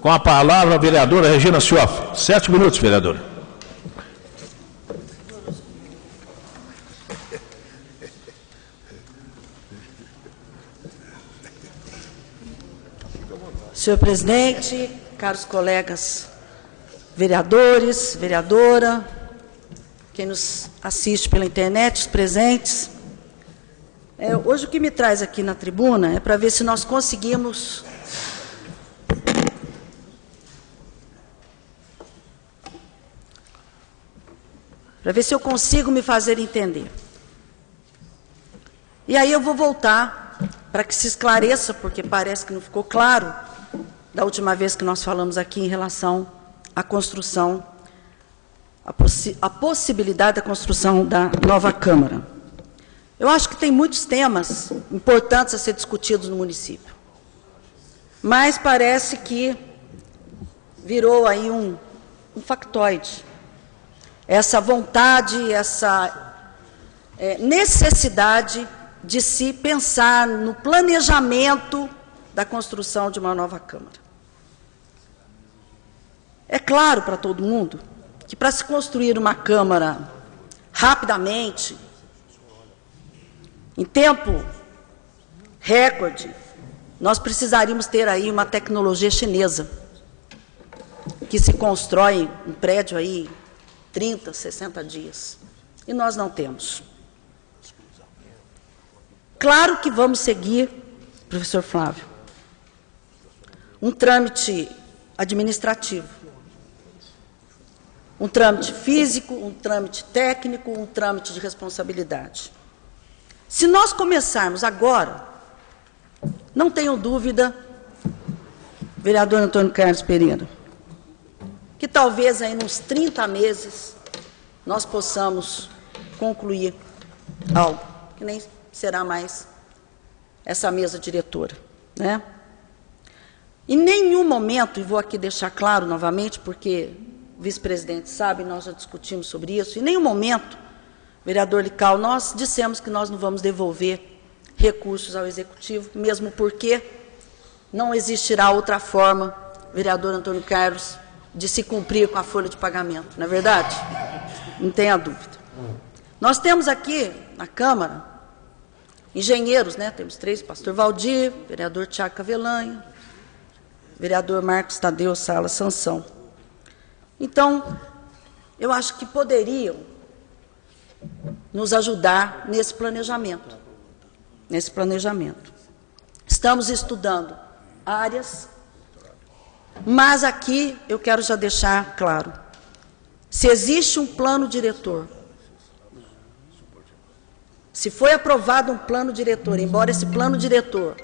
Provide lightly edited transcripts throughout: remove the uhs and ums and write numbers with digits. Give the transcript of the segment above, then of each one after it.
Com a palavra, a vereadora Regina Cioff. 7 minutos, vereadora. Senhor presidente, caros colegas vereadores, vereadora, quem nos assiste pela internet, os presentes. Hoje o que me traz aqui na tribuna é para ver se nós conseguimos eu consigo me fazer entender. E aí eu vou voltar para que se esclareça, porque parece que não ficou claro da última vez que nós falamos aqui em relação à construção, a possibilidade da construção da nova Câmara. Eu acho que tem muitos temas importantes a ser discutidos no município, mas parece que virou aí um factoide. Essa vontade, essa necessidade de se pensar no planejamento da construção de uma nova Câmara. É claro para todo mundo que para se construir uma Câmara rapidamente, em tempo recorde, nós precisaríamos ter aí uma tecnologia chinesa, que se constrói um prédio aí 30, 60 dias. E nós não temos. Claro que vamos seguir, professor Flávio, um trâmite administrativo, um trâmite físico, um trâmite técnico, um trâmite de responsabilidade. Se nós começarmos agora, não tenho dúvida, vereador Antônio Carlos Pereira, que talvez aí nos 30 meses nós possamos concluir algo, que nem será mais essa mesa diretora, né? Em nenhum momento, e vou aqui deixar claro novamente, porque o vice-presidente sabe, nós já discutimos sobre isso, em nenhum momento, vereador Lical, nós dissemos que nós não vamos devolver recursos ao Executivo, mesmo porque não existirá outra forma, vereador Antônio Carlos, de se cumprir com a folha de pagamento, não é verdade? Não tenha dúvida. Nós temos aqui, na Câmara, engenheiros, né? Temos 3, pastor Valdir, vereador Tiago Cavelanha, vereador Marcos Tadeu Sala Sansão. Então, eu acho que poderiam nos ajudar nesse planejamento. Estamos estudando áreas, mas aqui eu quero já deixar claro, se existe um plano diretor, se foi aprovado um plano diretor, embora esse plano diretor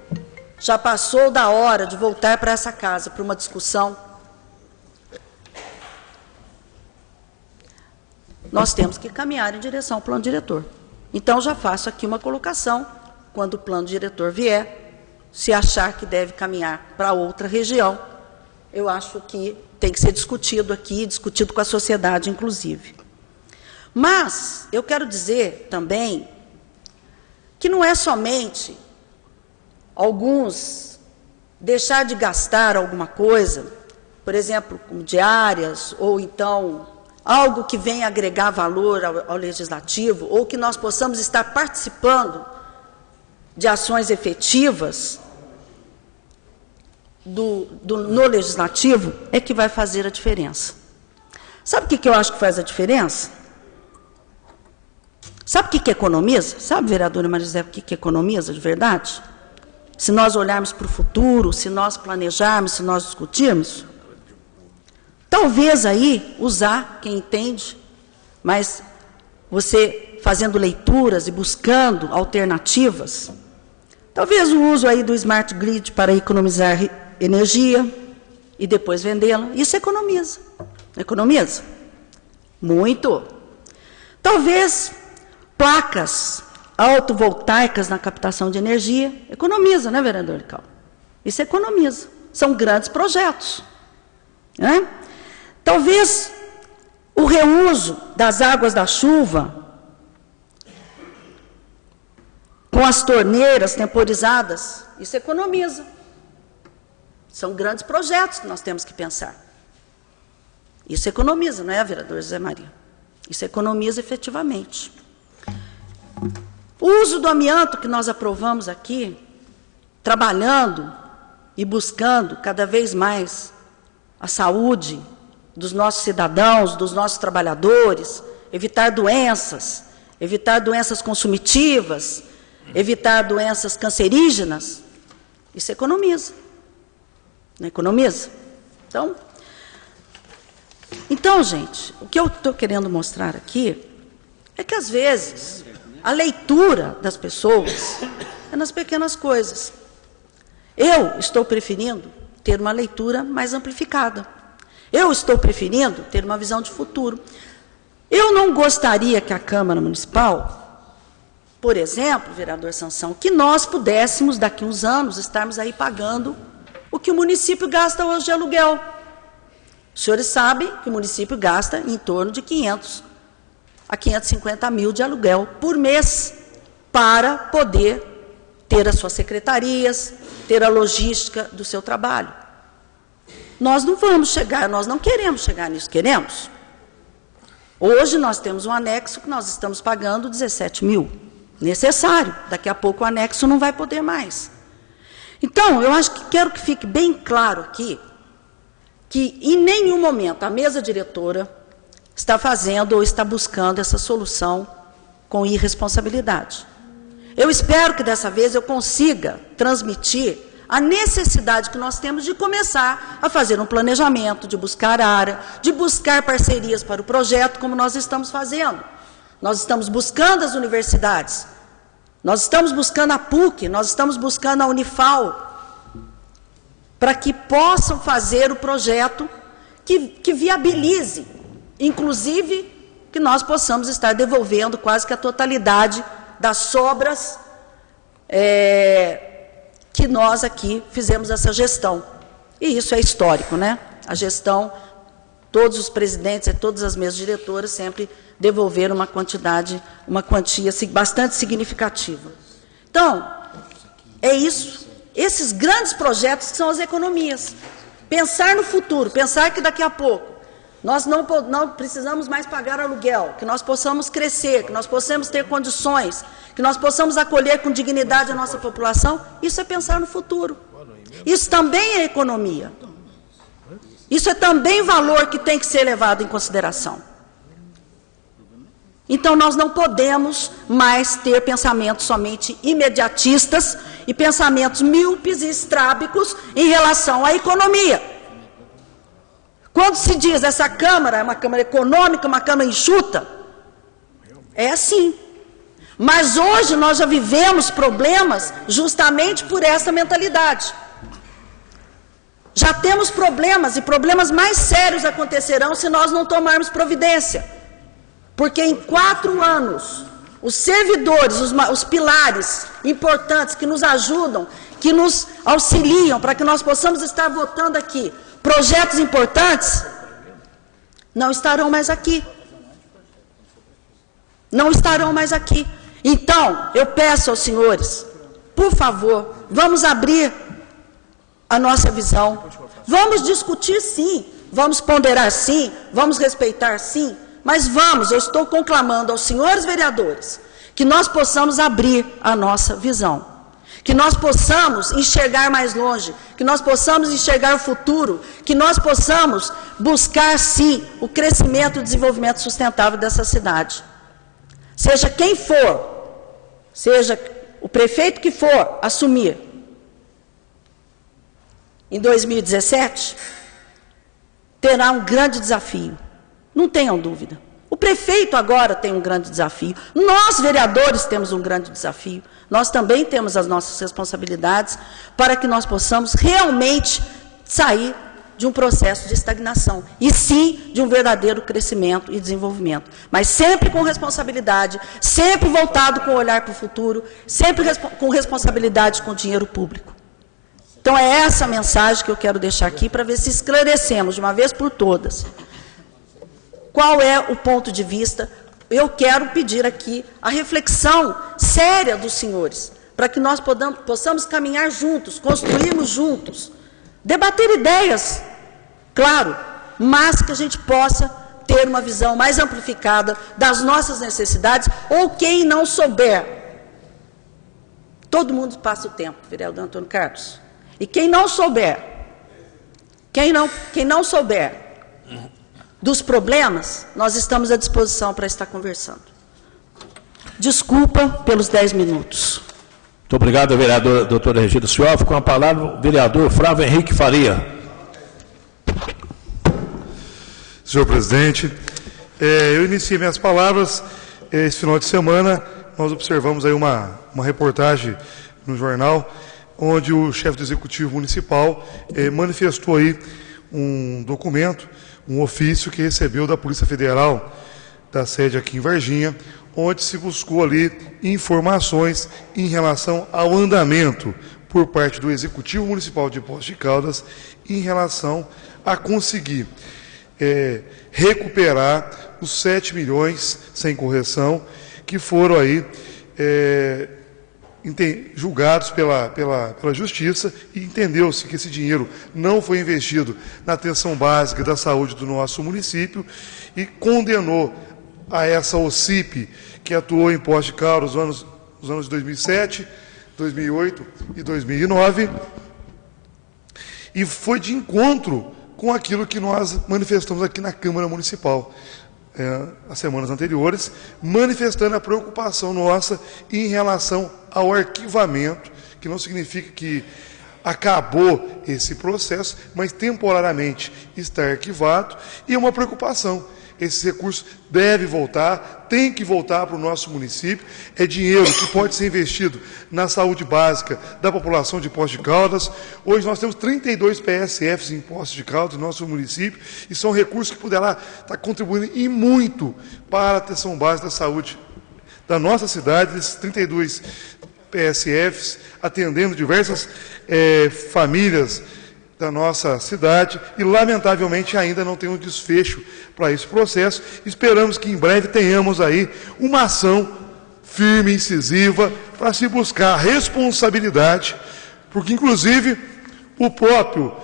já passou da hora de voltar para essa casa, para uma discussão, nós temos que caminhar em direção ao plano diretor. Então, já faço aqui uma colocação, quando o plano diretor vier, se achar que deve caminhar para outra região, eu acho que tem que ser discutido aqui, discutido com a sociedade, inclusive. Mas, eu quero dizer também que não é somente alguns deixar de gastar alguma coisa, por exemplo, como diárias, ou então algo que venha agregar valor ao legislativo, ou que nós possamos estar participando de ações efetivas no legislativo, é que vai fazer a diferença. Sabe o que eu acho que faz a diferença? Sabe o que economiza? Sabe, vereadora Marizé, o que economiza de verdade? Se nós olharmos para o futuro, se nós planejarmos, se nós discutirmos, talvez aí usar, quem entende, mas você fazendo leituras e buscando alternativas, talvez o uso aí do Smart Grid para economizar energia e depois vendê-la, isso economiza. Economiza? Muito. Talvez placas autovoltaicas na captação de energia, economiza, né, vereador Lical? Isso economiza. São grandes projetos, né? Talvez o reuso das águas da chuva com as torneiras temporizadas, isso economiza. São grandes projetos que nós temos que pensar. Isso economiza, não é, vereador José Maria? Isso economiza efetivamente. O uso do amianto que nós aprovamos aqui, trabalhando e buscando cada vez mais a saúde dos nossos cidadãos, dos nossos trabalhadores, evitar doenças consumitivas, evitar doenças cancerígenas, isso economiza. Não economiza? Então, gente, o que eu estou querendo mostrar aqui é que, às vezes, a leitura das pessoas é nas pequenas coisas. Eu estou preferindo ter uma leitura mais amplificada. Eu estou preferindo ter uma visão de futuro. Eu não gostaria que a Câmara Municipal, por exemplo, vereador Sansão, que nós pudéssemos, daqui a uns anos, estarmos aí pagando o que o município gasta hoje de aluguel. Os senhores sabem que o município gasta em torno de 500 a 550 mil de aluguel por mês para poder ter as suas secretarias, ter a logística do seu trabalho. Nós não vamos chegar, nós não queremos chegar nisso, queremos? Hoje nós temos um anexo que nós estamos pagando 17 mil, necessário. Daqui a pouco o anexo não vai poder mais. Então, eu acho que quero que fique bem claro aqui que em nenhum momento a mesa diretora está fazendo ou está buscando essa solução com irresponsabilidade. Eu espero que dessa vez eu consiga transmitir a necessidade que nós temos de começar a fazer um planejamento, de buscar área, de buscar parcerias para o projeto, como nós estamos fazendo. Nós estamos buscando as universidades, nós estamos buscando a PUC, nós estamos buscando a Unifal, para que possam fazer o projeto que viabilize, inclusive, que nós possamos estar devolvendo quase que a totalidade das sobras que nós aqui fizemos essa gestão. E isso é histórico, né? A gestão, todos os presidentes e todas as mesas diretoras sempre devolveram uma quantia bastante significativa. Então, é isso. Esses grandes projetos que são as economias. Pensar no futuro, pensar que daqui a pouco nós não precisamos mais pagar aluguel, que nós possamos crescer, que nós possamos ter condições, que nós possamos acolher com dignidade a nossa população, isso é pensar no futuro. Isso também é economia. Isso é também valor que tem que ser levado em consideração. Então, nós não podemos mais ter pensamentos somente imediatistas e pensamentos míopes e estrábicos em relação à economia. Quando se diz essa Câmara é uma Câmara econômica, uma Câmara enxuta, é assim. Mas hoje nós já vivemos problemas justamente por essa mentalidade. Já temos problemas, e problemas mais sérios acontecerão se nós não tomarmos providência. Porque em 4 anos, os servidores, os pilares importantes que nos ajudam, que nos auxiliam para que nós possamos estar votando aqui projetos importantes, não estarão mais aqui. Não estarão mais aqui. Então, eu peço aos senhores, por favor, vamos abrir a nossa visão. Vamos discutir sim, vamos ponderar sim, vamos respeitar sim, mas eu estou conclamando aos senhores vereadores que nós possamos abrir a nossa visão, que nós possamos enxergar mais longe, que nós possamos enxergar o futuro, que nós possamos buscar sim o crescimento e o desenvolvimento sustentável dessa cidade. Seja quem for, seja o prefeito que for assumir em 2017, terá um grande desafio. Não tenham dúvida. O prefeito agora tem um grande desafio. Nós, vereadores, temos um grande desafio. Nós também temos as nossas responsabilidades para que nós possamos realmente sair de um processo de estagnação. E sim, de um verdadeiro crescimento e desenvolvimento. Mas sempre com responsabilidade, sempre voltado com o olhar para o futuro, sempre com responsabilidade com o dinheiro público. Então, é essa a mensagem que eu quero deixar aqui para ver se esclarecemos de uma vez por todas qual é o ponto de vista. Eu quero pedir aqui a reflexão séria dos senhores, para que nós possamos caminhar juntos, construirmos juntos, debater ideias, claro, mas que a gente possa ter uma visão mais amplificada das nossas necessidades, ou quem não souber. Todo mundo passa o tempo, vereador Antônio Carlos. E quem não souber, quem não souber dos problemas, nós estamos à disposição para estar conversando. Desculpa pelos 10 minutos. Muito obrigado, vereadora doutora Regina Cioff. Com a palavra, o vereador Flávio Henrique Faria. Senhor presidente, eu iniciei minhas palavras. Esse final de semana, nós observamos aí uma reportagem no jornal, onde o chefe do Executivo Municipal manifestou aí um documento, um ofício que recebeu da Polícia Federal, da sede aqui em Varginha, onde se buscou ali informações em relação ao andamento por parte do Executivo Municipal de Poços de Caldas em relação a conseguir recuperar os 7 milhões, sem correção, que foram aí julgados pela Justiça, e entendeu-se que esse dinheiro não foi investido na atenção básica da saúde do nosso município e condenou a essa OCIP, que atuou em Poços de Caldas nos anos de 2007, 2008 e 2009, e foi de encontro com aquilo que nós manifestamos aqui na Câmara Municipal, as semanas anteriores, manifestando a preocupação nossa em relação ao arquivamento, que não significa que acabou esse processo, mas temporariamente está arquivado, e uma preocupação. Esse recurso deve voltar, tem que voltar para o nosso município. É dinheiro que pode ser investido na saúde básica da população de Poços de Caldas. Hoje nós temos 32 PSFs em Poços de Caldas, no nosso município, e são recursos que poderá estar contribuindo e muito para a atenção básica da saúde da nossa cidade, esses 32 PSFs, atendendo diversas famílias da nossa cidade, e lamentavelmente ainda não tem um desfecho para esse processo. Esperamos que em breve tenhamos aí uma ação firme e incisiva para se buscar a responsabilidade, porque inclusive o próprio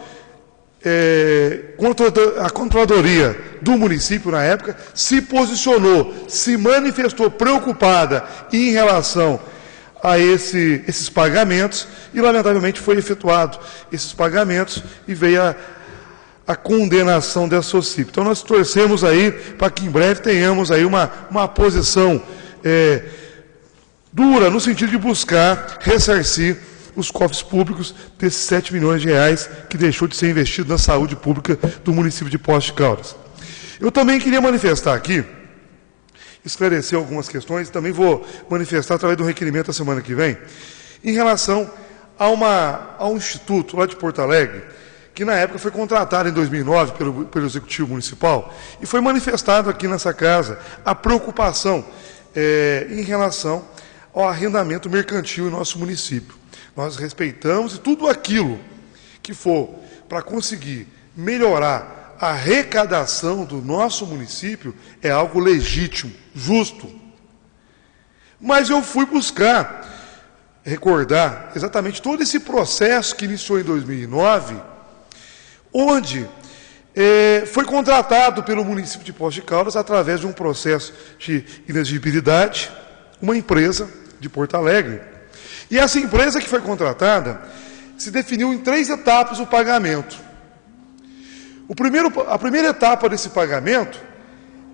a Controladoria do município na época se posicionou, se manifestou preocupada em relação a esses pagamentos, e lamentavelmente foi efetuado esses pagamentos e veio a condenação dessa OCIP. Então nós torcemos aí para que em breve tenhamos aí uma posição dura, no sentido de buscar ressarcir os cofres públicos desses 7 milhões de reais que deixou de ser investido na saúde pública do município de Poços de Caldas. Eu também queria manifestar aqui, esclarecer algumas questões, também vou manifestar através do requerimento da semana que vem, em relação a um instituto lá de Porto Alegre, que na época foi contratado em 2009 pelo Executivo Municipal, e foi manifestado aqui nessa casa a preocupação em relação ao arrendamento mercantil em nosso município. Nós respeitamos, e tudo aquilo que for para conseguir melhorar a arrecadação do nosso município é algo legítimo, justo. Mas eu fui recordar exatamente todo esse processo que iniciou em 2009, onde foi contratado pelo município de Poços de Caldas, através de um processo de inexigibilidade, uma empresa de Porto Alegre. E essa empresa que foi contratada se definiu em 3 etapas o pagamento. A primeira etapa desse pagamento,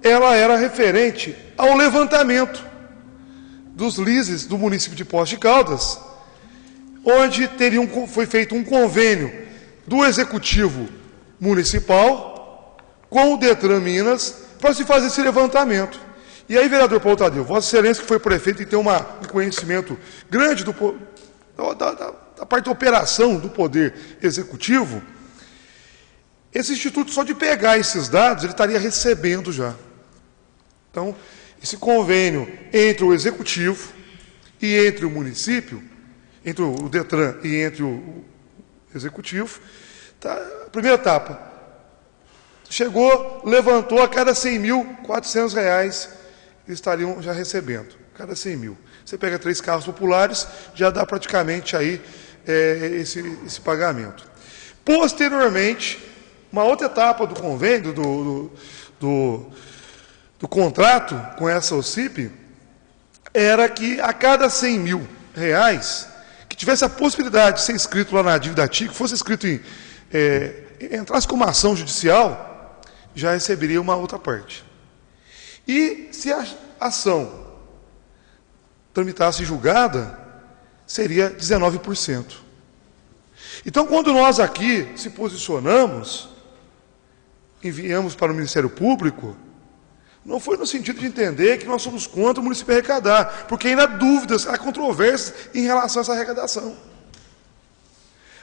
ela era referente ao levantamento dos lises do município de Poços de Caldas, onde foi feito um convênio do Executivo Municipal com o Detran Minas para se fazer esse levantamento. E aí, vereador Paulo Tadeu, Vossa Excelência, que foi prefeito e tem um conhecimento grande da parte da operação do Poder Executivo, esse instituto, só de pegar esses dados, ele estaria recebendo já. Então, esse convênio entre o Executivo e entre o município, entre o Detran e entre o Executivo, a primeira etapa, chegou, levantou, a cada 100 mil, R$400 eles estariam já recebendo, cada 100 mil. Você pega 3 carros populares, já dá praticamente aí esse pagamento. Posteriormente, uma outra etapa do convênio, do contrato com essa OCIP, era que a cada R$100 mil que tivesse a possibilidade de ser inscrito lá na dívida antiga, fosse inscrito entrasse como ação judicial, já receberia uma outra parte. E se a ação tramitasse julgada, seria 19%. Então, quando nós aqui se posicionamos, enviamos para o Ministério Público, não foi no sentido de entender que nós somos contra o município arrecadar, porque ainda há dúvidas, há controvérsias em relação a essa arrecadação.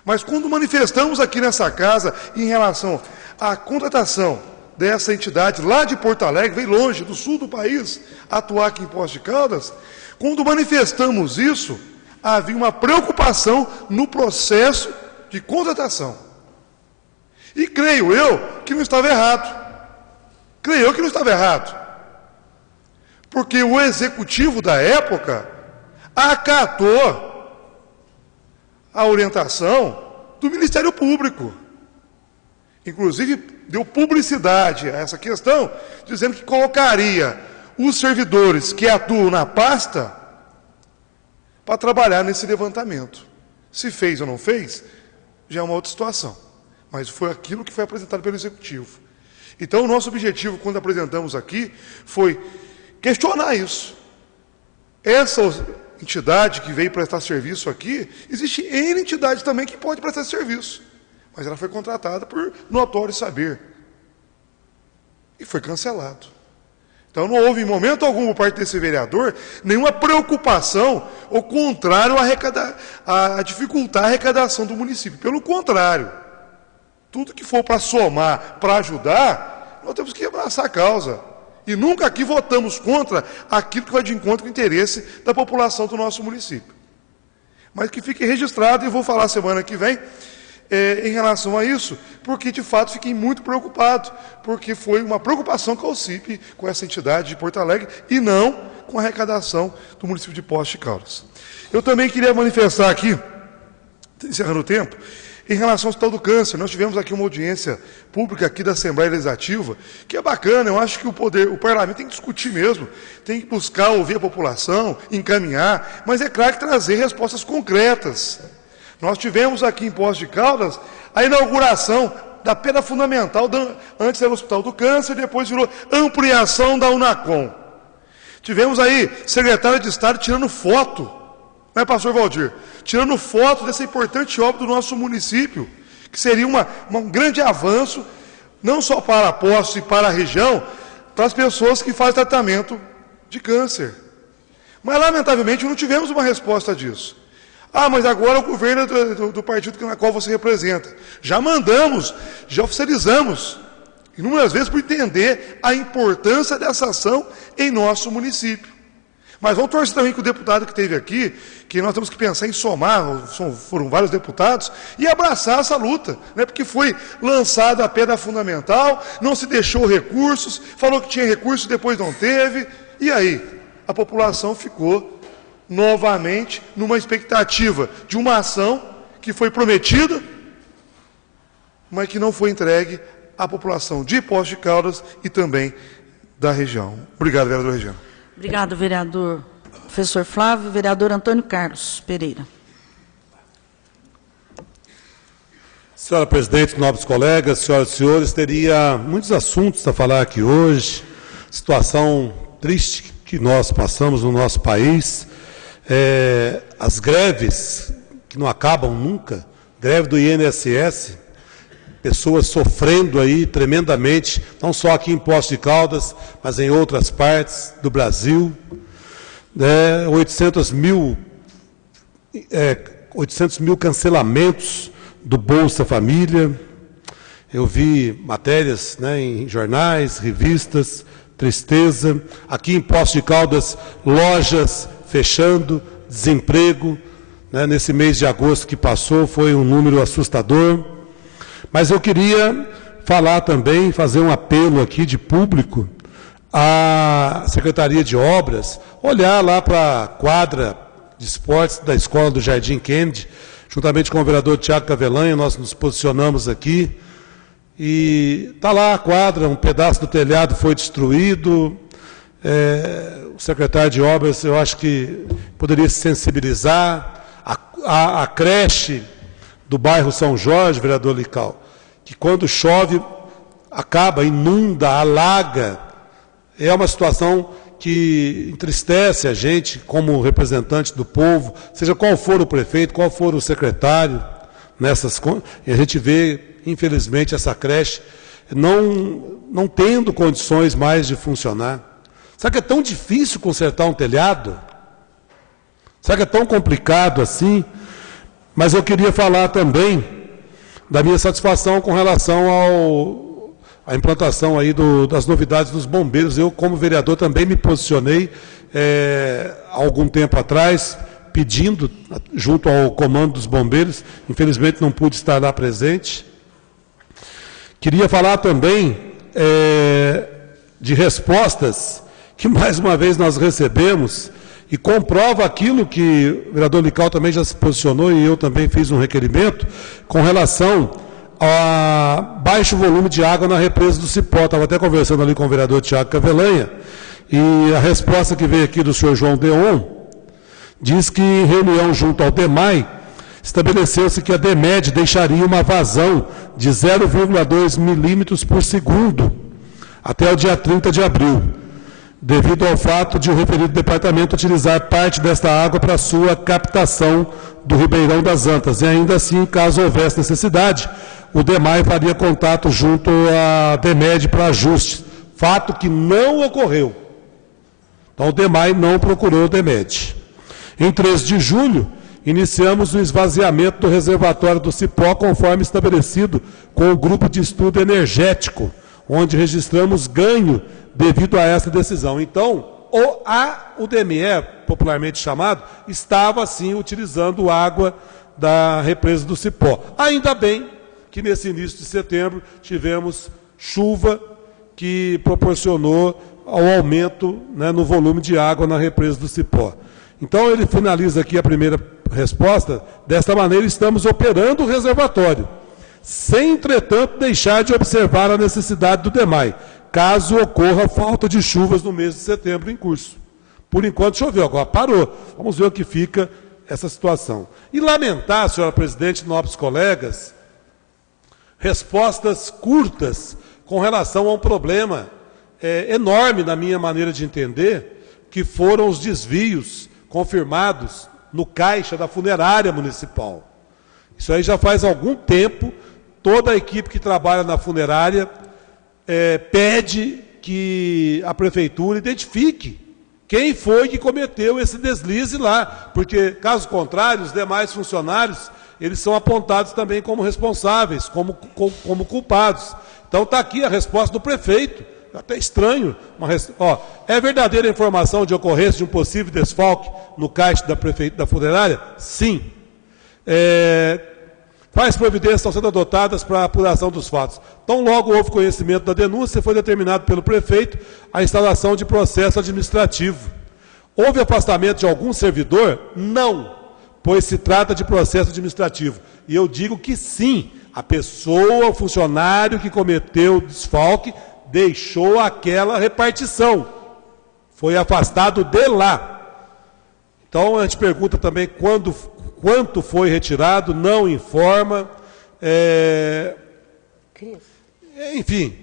Mas quando manifestamos aqui nessa casa em relação à contratação dessa entidade lá de Porto Alegre, veio longe, do sul do país, atuar aqui em Poços de Caldas, quando manifestamos isso, havia uma preocupação no processo de contratação. E creio eu que não estava errado. Creio eu que não estava errado. Porque o executivo da época acatou a orientação do Ministério Público. Inclusive, deu publicidade a essa questão, dizendo que colocaria os servidores que atuam na pasta para trabalhar nesse levantamento. Se fez ou não fez, já é uma outra situação. Mas foi aquilo que foi apresentado pelo Executivo. Então, o nosso objetivo, quando apresentamos aqui, foi questionar isso. Essa entidade que veio prestar serviço aqui, existe N entidade também que pode prestar serviço. Mas ela foi contratada por notório saber. E foi cancelado. Então, não houve, em momento algum, por parte desse vereador, nenhuma preocupação, ou contrário, a dificultar a arrecadação do município. Pelo contrário, tudo que for para somar, para ajudar, nós temos que abraçar a causa. E nunca aqui votamos contra aquilo que vai de encontro com o interesse da população do nosso município. Mas que fique registrado, e vou falar semana que vem, em relação a isso, porque de fato fiquei muito preocupado, porque foi uma preocupação com a OCIP, com essa entidade de Porto Alegre, e não com a arrecadação do município de Poços de Caldas. Eu também queria manifestar aqui, encerrando o tempo, em relação ao Hospital do Câncer. Nós tivemos aqui uma audiência pública aqui da Assembleia Legislativa, que é bacana. Eu acho que o parlamento tem que discutir mesmo, tem que buscar ouvir a população, encaminhar, mas é claro que trazer respostas concretas. Nós tivemos aqui em Poços de Caldas a inauguração da pedra fundamental, antes era o Hospital do Câncer, depois virou ampliação da Unacom. Tivemos aí secretário de Estado tirando foto, não é, pastor Valdir? Tirando foto dessa importante obra do nosso município, que seria um grande avanço, não só para Poços e para a região, para as pessoas que fazem tratamento de câncer. Mas, lamentavelmente, não tivemos uma resposta disso. Ah, mas agora o governo do partido na qual você representa. Já mandamos, já oficializamos, inúmeras vezes, por entender a importância dessa ação em nosso município. Mas vamos torcer também com o deputado que esteve aqui, que nós temos que pensar em somar, foram vários deputados, e abraçar essa luta, né? Porque foi lançada a pedra fundamental, não se deixou recursos, falou que tinha recursos, depois não teve, e aí? A população ficou novamente numa expectativa de uma ação que foi prometida, mas que não foi entregue à população de Poços de Caldas e também da região. Obrigado, vereador Regina. Obrigado, vereador professor Flávio. Vereador Antônio Carlos Pereira. Senhora presidente, nobres colegas, senhoras e senhores, teria muitos assuntos a falar aqui hoje, situação triste que nós passamos no nosso país, as greves que não acabam nunca, greve do INSS, pessoas sofrendo aí tremendamente, não só aqui em Poços de Caldas, mas em outras partes do Brasil, 800 mil cancelamentos do Bolsa Família. Eu vi matérias, em jornais, revistas, tristeza. Aqui em Poços de Caldas, lojas fechando, desemprego, nesse mês de agosto que passou, foi um número assustador. Mas eu queria falar também, fazer um apelo aqui de público à Secretaria de Obras, olhar lá para a quadra de esportes da Escola do Jardim Kennedy, juntamente com o vereador Tiago Cavelanha, nós nos posicionamos aqui. E está lá a quadra, um pedaço do telhado foi destruído. O secretário de obras, eu acho que poderia se sensibilizar. A creche do bairro São Jorge, vereador Lical, que quando chove, acaba, inunda, alaga. É uma situação que entristece a gente como representante do povo, seja qual for o prefeito, qual for o secretário, e a gente vê, infelizmente, essa creche não tendo condições mais de funcionar. Será que é tão difícil consertar um telhado? Será que é tão complicado assim? Mas eu queria falar também da minha satisfação com relação à implantação aí das novidades dos bombeiros. Eu, como vereador, também me posicionei há algum tempo atrás, pedindo, junto ao comando dos bombeiros, infelizmente não pude estar lá presente. Queria falar também de respostas que, mais uma vez, nós recebemos, e comprova aquilo que o vereador Lical também já se posicionou, e eu também fiz um requerimento, com relação a baixo volume de água na represa do Cipó. Estava até conversando ali com o vereador Tiago Cavelanha, e a resposta que veio aqui do senhor João Deon diz que, em reunião junto ao DEMAI, estabeleceu-se que a DEMED deixaria uma vazão de 0,2 milímetros por segundo até o dia 30 de abril, devido ao fato de o referido departamento utilizar parte desta água para sua captação do Ribeirão das Antas. E ainda assim, caso houvesse necessidade, o DEMAI faria contato junto à DEMED para ajustes, fato que não ocorreu. Então, o DEMAI não procurou o DEMED. Em 13 de julho, iniciamos o esvaziamento do reservatório do Cipó, conforme estabelecido com o grupo de estudo energético, onde registramos ganho devido a essa decisão. Então, o DME, popularmente chamado, estava, sim, utilizando água da represa do Cipó. Ainda bem que, nesse início de setembro, tivemos chuva que proporcionou ao aumento, né, no volume de água na represa do Cipó. Então, ele finaliza aqui a primeira resposta. Desta maneira, estamos operando o reservatório, sem, entretanto, deixar de observar a necessidade do DEMAI, caso ocorra falta de chuvas no mês de setembro em curso. Por enquanto choveu, agora parou. Vamos ver o que fica essa situação. E lamentar, senhora presidente, nobres colegas, respostas curtas com relação a um problema enorme, na minha maneira de entender, que foram os desvios confirmados no caixa da funerária municipal. Isso aí já faz algum tempo. Toda a equipe que trabalha na funerária pede que a prefeitura identifique quem foi que cometeu esse deslize lá, porque, caso contrário, os demais funcionários, eles são apontados também como responsáveis, como culpados. Então, está aqui a resposta do prefeito. Até estranho. É verdadeira a informação de ocorrência de um possível desfalque no caixa da funerária? Sim. Quais providências estão sendo adotadas para a apuração dos fatos? Então, logo houve conhecimento da denúncia, foi determinado pelo prefeito a instalação de processo administrativo. Houve afastamento de algum servidor? Não, pois se trata de processo administrativo. E eu digo que sim, a pessoa, o funcionário que cometeu o desfalque, deixou aquela repartição, foi afastado de lá. Então, a gente pergunta também quanto foi retirado, não informa. Enfim,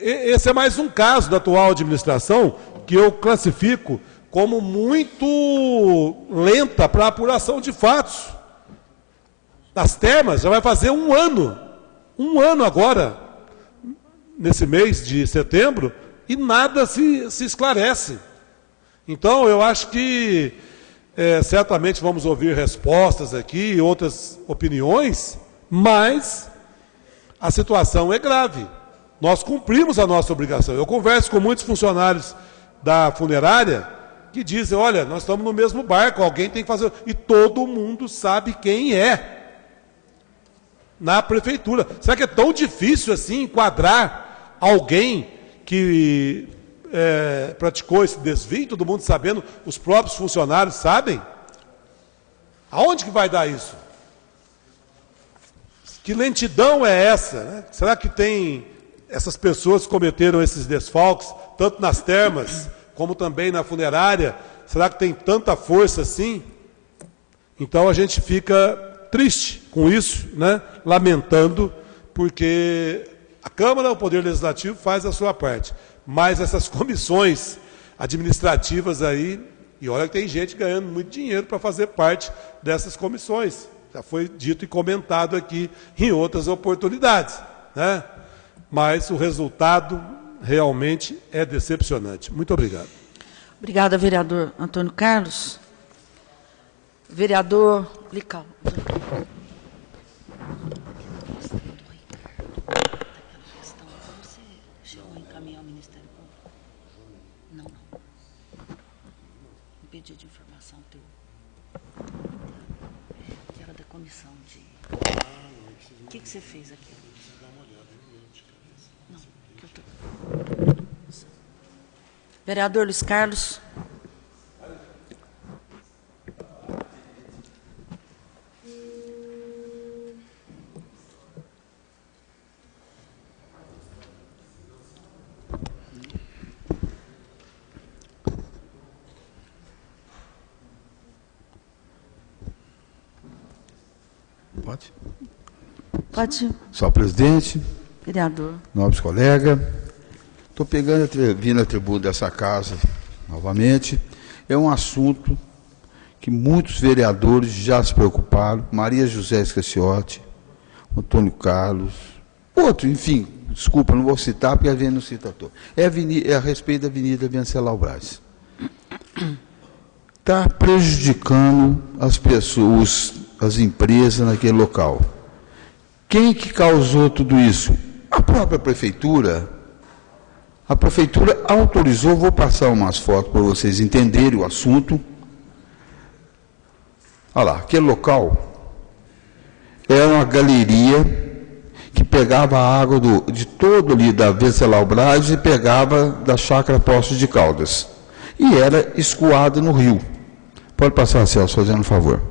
esse é mais um caso da atual administração que eu classifico como muito lenta para a apuração de fatos. Das termas, já vai fazer um ano agora, nesse mês de setembro, e nada se esclarece. Então, eu acho que certamente vamos ouvir respostas aqui e outras opiniões, mas a situação é grave. Nós cumprimos a nossa obrigação. Eu converso com muitos funcionários da funerária que dizem, olha, nós estamos no mesmo barco, alguém tem que fazer... E todo mundo sabe quem é na prefeitura. Será que é tão difícil assim enquadrar alguém que praticou esse desvio, todo mundo sabendo, os próprios funcionários sabem? Aonde que vai dar isso? Que lentidão é essa? Né? Será que tem essas pessoas que cometeram esses desfalques, tanto nas termas como também na funerária? Será que tem tanta força assim? Então a gente fica triste com isso, né? Lamentando, porque a Câmara, o Poder Legislativo, faz a sua parte. Mas essas comissões administrativas aí, e olha que tem gente ganhando muito dinheiro para fazer parte dessas comissões. Já foi dito e comentado aqui em outras oportunidades, né? Mas o resultado realmente é decepcionante. Muito obrigado. Obrigada, vereador Antônio Carlos. Vereador Lical. Pedido de informação teu. Que era da comissão de... O que você fez aqui? Não, que eu tô... Vereador Luiz Carlos. Pode? Pode. Senhor presidente, Vereador. nobres colegas, estou vindo à tribuna dessa casa novamente. É um assunto que muitos vereadores já se preocuparam, Maria José Escaciotti, Antônio Carlos, outro, enfim, desculpa, não vou citar, porque a gente não cita todo. É a respeito da Avenida Venceslau Braz. Está prejudicando as pessoas, as empresas naquele local. Quem que causou tudo isso? A própria prefeitura. A prefeitura autorizou, vou passar umas fotos para vocês entenderem o assunto. Olha lá, aquele local era uma galeria que pegava a água de todo ali da Venceslau Braz e pegava da chácara Poços de Caldas. E era escoada no rio. Pode passar, Celso, fazendo um favor.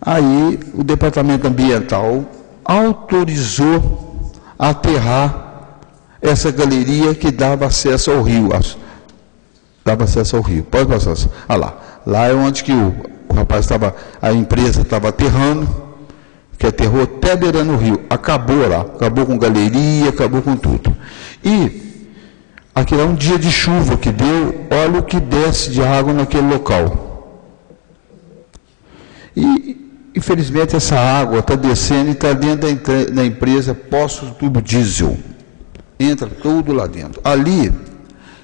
Aí o Departamento Ambiental autorizou aterrar essa galeria que dava acesso ao rio. Dava acesso ao rio. Pode passar. Olha lá. Lá é onde que o rapaz estava, a empresa estava aterrando, que aterrou até beirando o rio. Acabou lá. Acabou com galeria, acabou com tudo. E aquele é um dia de chuva que deu, olha o que desce de água naquele local. E infelizmente, essa água está descendo e está dentro da empresa Poços Tubo Diesel. Entra tudo lá dentro. Ali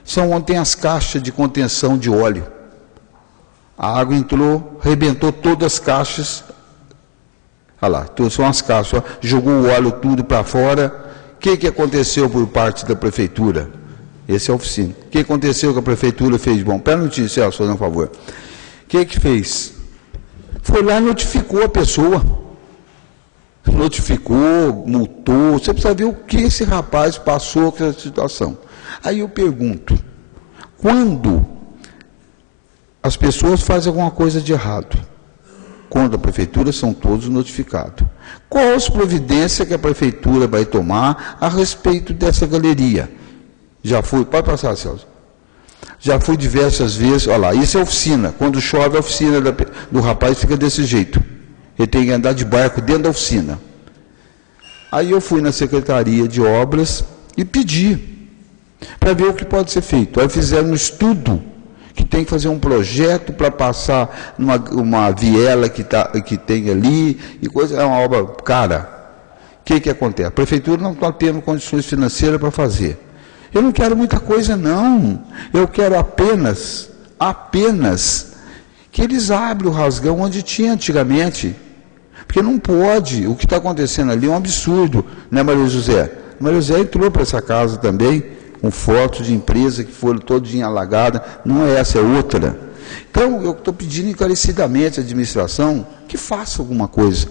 são onde tem as caixas de contenção de óleo. A água entrou, rebentou todas as caixas. Olha lá, são as caixas. Jogou o óleo tudo para fora. O que aconteceu por parte da prefeitura? Esse é a oficina. O que aconteceu que a prefeitura fez? Bom, pera um minutinho, Celso, por favor. O que fez? Foi lá e notificou a pessoa. Notificou, multou. Você precisa ver o que esse rapaz passou com essa situação. Aí eu pergunto, quando as pessoas fazem alguma coisa de errado, quando a prefeitura são todos notificados, qual as providências que a prefeitura vai tomar a respeito dessa galeria? Já fui, pode passar, Celso. Já fui diversas vezes, olha lá, isso é oficina. Quando chove, a oficina do rapaz fica desse jeito. Ele tem que andar de barco dentro da oficina. Aí eu fui na Secretaria de Obras e pedi para ver o que pode ser feito. Aí fizeram um estudo que tem que fazer um projeto para passar uma viela que tem ali, e coisa, é uma obra cara. O que acontece? A prefeitura não está tendo condições financeiras para fazer. Eu não quero muita coisa, não. Eu quero apenas que eles abram o rasgão onde tinha antigamente. Porque não pode. O que está acontecendo ali é um absurdo, né, Maria José? Maria José entrou para essa casa também, com fotos de empresa que foram todinha alagada. Não é essa, é outra. Então, eu estou pedindo encarecidamente à administração que faça alguma coisa.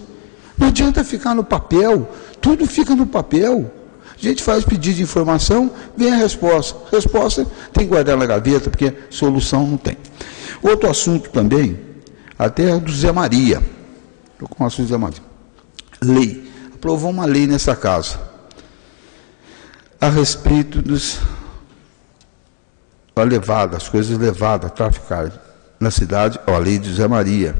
Não adianta ficar no papel. Tudo fica no papel. A gente faz pedido de informação, vem a resposta. Resposta tem que guardar na gaveta, porque solução não tem. Outro assunto também, até do Zé Maria. Estou com o assunto do Zé Maria. Lei. aprovou uma lei nessa casa a respeito da levada, as coisas levadas, traficar na cidade, a lei de José Maria.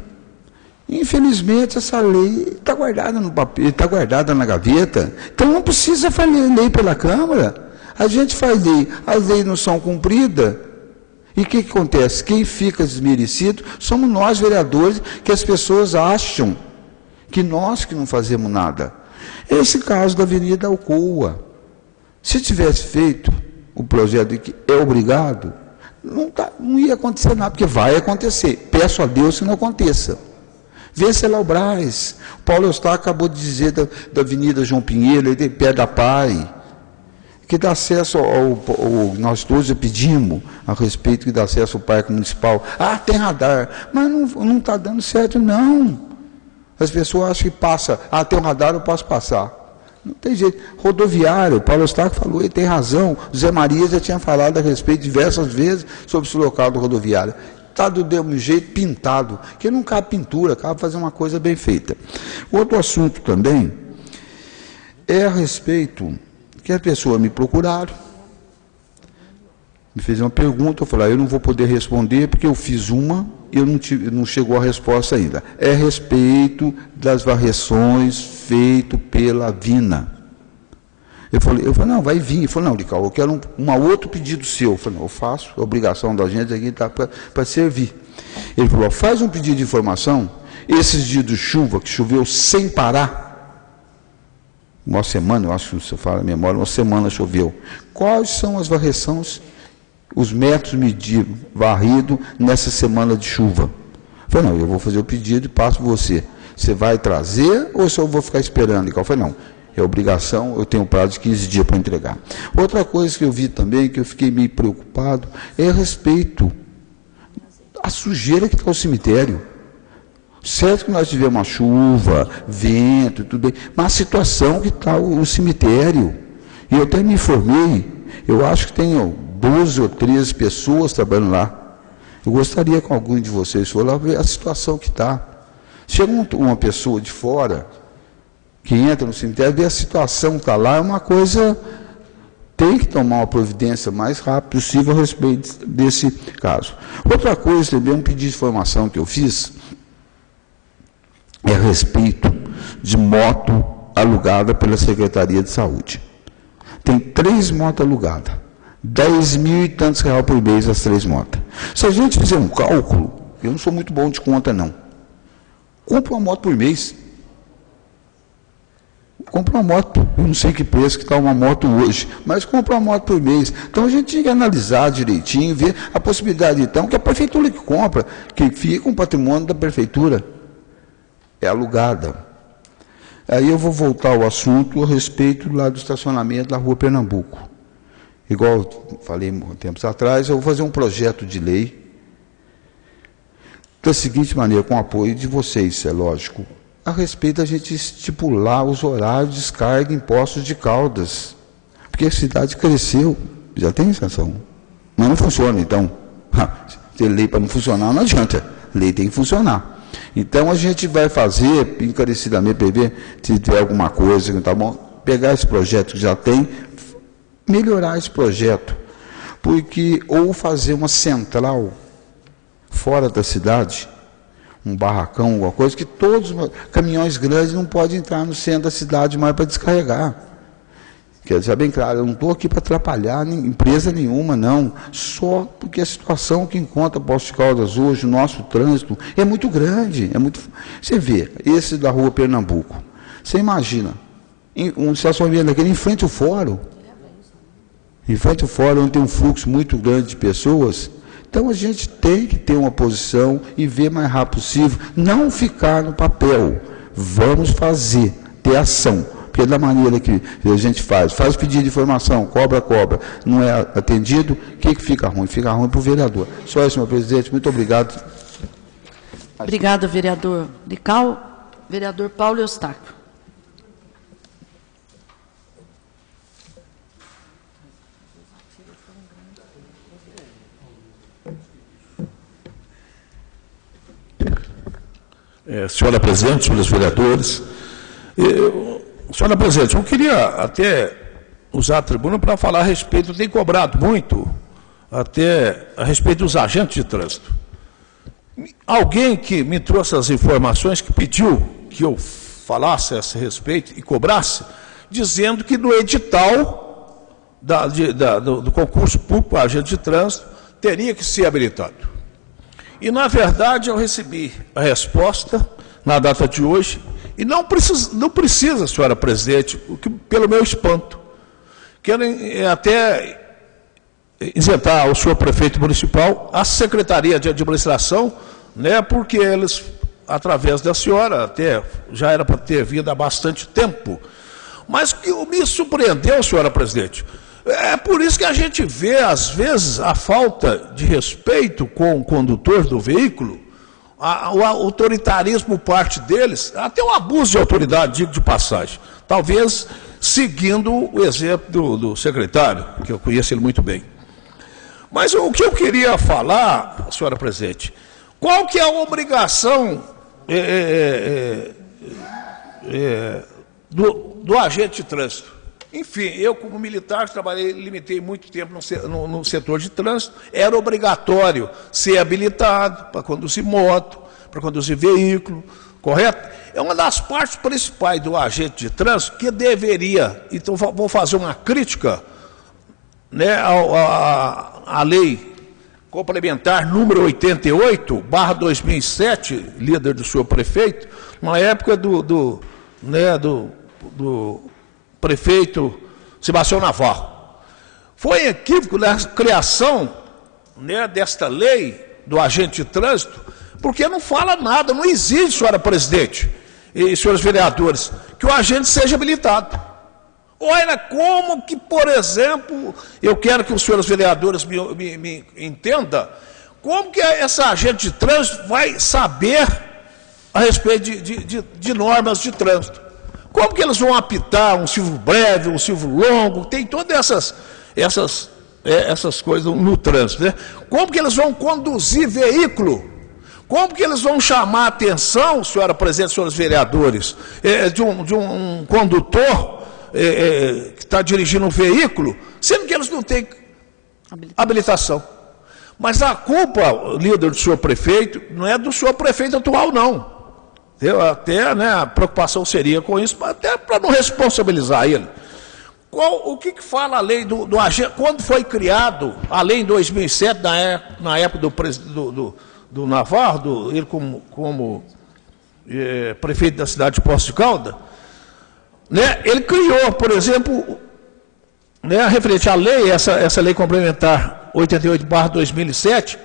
Infelizmente, essa lei está guardada no papel, está guardada na gaveta, então não precisa fazer lei pela Câmara. A gente faz lei, as leis não são cumpridas. E o que acontece? Quem fica desmerecido somos nós, vereadores, que as pessoas acham que nós que não fazemos nada. Esse caso da Avenida Alcoa, se tivesse feito o projeto de que é obrigado, não ia acontecer nada, porque vai acontecer. Peço a Deus que não aconteça. Venceslau Braz, Paulo Eustáquio acabou de dizer da Avenida João Pinheiro, pé da Pai, que dá acesso nós todos pedimos a respeito que dá acesso ao Parque Municipal. Ah, tem radar, mas não está dando certo, não. As pessoas acham que passa, tem um radar, eu posso passar. Não tem jeito. Rodoviário, Paulo Eustáquio falou, ele tem razão. Zé Maria já tinha falado a respeito diversas vezes sobre esse local do rodoviário. Está do mesmo jeito, pintado, que não cabe pintura, cabe fazer uma coisa bem feita. Outro assunto também é a respeito que as pessoas me procuraram, me fez uma pergunta, eu falei, eu não vou poder responder porque eu fiz uma e não chegou a resposta ainda. É a respeito das varreções feitas pela Vina. Eu falei, não, vai vir. Ele falou, não, Lical, eu quero um outro pedido seu. Eu falei, não, eu faço, a obrigação da gente aqui está para servir. Ele falou, faz um pedido de informação, esses dias de chuva, que choveu sem parar, uma semana, eu acho que você fala a memória, uma semana choveu. Quais são as varreções, os metros medidos, varrido nessa semana de chuva? Eu falei, não, eu vou fazer o pedido e passo para você. Você vai trazer ou só eu vou ficar esperando? Eu falei, não, é obrigação, eu tenho um prazo de 15 dias para entregar. Outra coisa que eu vi também, que eu fiquei meio preocupado, é a respeito da sujeira que está o cemitério. Certo que nós tivemos uma chuva, vento, tudo bem, mas a situação que está o cemitério, e eu até me informei, eu acho que tem 12 ou 13 pessoas trabalhando lá. Eu gostaria que algum de vocês for lá ver a situação que está. Chega uma pessoa de fora, que entra no cemitério, vê a situação que está lá, é uma coisa, tem que tomar uma providência mais rápida possível a respeito desse caso. Outra coisa também, um pedido de informação que eu fiz, é a respeito de moto alugada pela Secretaria de Saúde. Tem 3 motos alugadas, 10 mil e tantos reais por mês as 3 motos. Se a gente fizer um cálculo, eu não sou muito bom de conta não, compra uma moto por mês. Compra uma moto, eu não sei que preço que está uma moto hoje, mas compra uma moto por mês. Então a gente tinha que analisar direitinho, ver a possibilidade então, que a prefeitura que compra, que fica um patrimônio da prefeitura, é alugada. Aí eu vou voltar ao assunto a respeito lá do estacionamento da Rua Pernambuco. Igual eu falei tempos atrás, eu vou fazer um projeto de lei da seguinte maneira, com o apoio de vocês, é lógico, a respeito da gente estipular os horários de descarga em postos de Caldas. Porque a cidade cresceu, já tem sanção. Mas não funciona, então. Ter lei para não funcionar não adianta. Lei tem que funcionar. Então, a gente vai fazer, encarecidamente, para ver se tiver alguma coisa, tá bom? Pegar esse projeto que já tem, melhorar esse projeto. Porque, ou fazer uma central fora da cidade, um barracão, alguma coisa, que todos os caminhões grandes não podem entrar no centro da cidade mais para descarregar. Quer dizer, bem claro, eu não estou aqui para atrapalhar empresa nenhuma, não. Só porque a situação que encontra Poços de Caldas hoje, o nosso trânsito, é muito grande. Você vê, esse da Rua Pernambuco, você imagina, um estacionamento daquele em frente ao fórum, onde tem um fluxo muito grande de pessoas. Então, a gente tem que ter uma posição e ver o mais rápido possível, não ficar no papel. Vamos fazer, ter ação. Porque da maneira que a gente faz pedido de informação, cobra, não é atendido, o que fica ruim? Fica ruim para o vereador. Só isso, senhor presidente. Muito obrigado. Obrigada, vereador Lical. Vereador Paulo Eustáquio. Senhora presidente, senhores vereadores, Senhora presidente, eu queria até usar a tribuna para falar a respeito, eu tenho cobrado muito, até a respeito dos agentes de trânsito. Alguém que me trouxe as informações, que pediu que eu falasse a esse respeito e cobrasse, dizendo que no edital do concurso público para agente de trânsito teria que ser habilitado. E, na verdade, eu recebi a resposta na data de hoje, e não precisa, senhora presidente, pelo meu espanto. Quero até isentar o senhor prefeito municipal, a Secretaria de Administração, né, porque eles, através da senhora, até já era para ter vindo há bastante tempo. Mas o que me surpreendeu, senhora presidente, é por isso que a gente vê, às vezes, a falta de respeito com o condutor do veículo, o autoritarismo por parte deles, até o abuso de autoridade, digo de passagem. Talvez seguindo o exemplo do secretário, que eu conheço ele muito bem. Mas o que eu queria falar, senhora presidente, qual que é a obrigação do agente de trânsito? Enfim, eu como militar limitei muito tempo no setor de trânsito, era obrigatório ser habilitado para conduzir moto, para conduzir veículo, correto? É uma das partes principais do agente de trânsito que deveria, então vou fazer uma crítica, né, à lei complementar número 88/2007, líder do senhor prefeito, na época do prefeito Sebastião Navarro. Foi equívoco na criação, né, desta lei do agente de trânsito, porque não fala nada, não exige, senhora presidente e senhores vereadores, que o agente seja habilitado. Olha como que, por exemplo, eu quero que os senhores vereadores me entendam, como que essa agente de trânsito vai saber a respeito de normas de trânsito? Como que eles vão apitar um silvo breve, um silvo longo, tem todas essas coisas no trânsito, né? Como que eles vão conduzir veículo? Como que eles vão chamar a atenção, senhora presidente, senhores vereadores, de um condutor que está dirigindo um veículo, sendo que eles não têm habilitação? Mas a culpa, líder do senhor prefeito, não é do senhor prefeito atual, não. Até, né, a preocupação seria com isso, até para não responsabilizar ele. O que fala a lei do agente? Quando foi criado a lei em 2007, na época do Navarro, ele como prefeito da cidade de Poços de Caldas, né, ele criou, por exemplo, né, referente à lei, essa lei complementar 88/2007,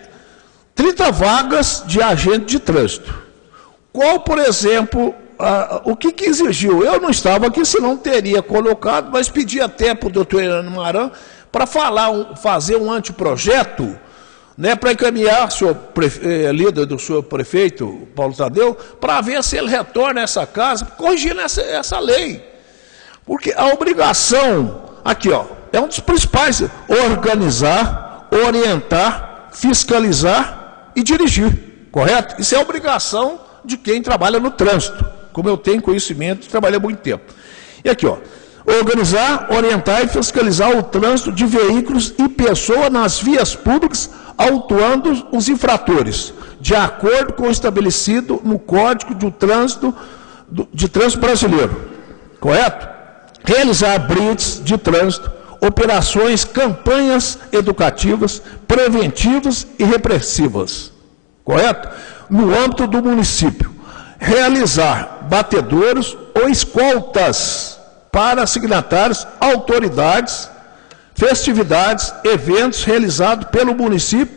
30 vagas de agente de trânsito. Qual, por exemplo, o que exigiu? Eu não estava aqui, senão teria colocado, mas pedi até para o doutor Hernando Maran para fazer um anteprojeto, né, para encaminhar o líder do senhor prefeito, Paulo Tadeu, para ver se ele retorna a essa casa, corrigindo essa lei. Porque a obrigação, aqui, ó, é um dos principais: organizar, orientar, fiscalizar e dirigir, correto? Isso é obrigação de quem trabalha no trânsito, como eu tenho conhecimento, trabalhei há muito tempo. E aqui, ó, organizar, orientar e fiscalizar o trânsito de veículos e pessoas nas vias públicas, autuando os infratores, de acordo com o estabelecido no Código de Trânsito Brasileiro, correto? Realizar brites de trânsito, operações, campanhas educativas, preventivas e repressivas, correto? No âmbito do município, realizar batedouros ou escoltas para signatários, autoridades, festividades, eventos realizados pelo município,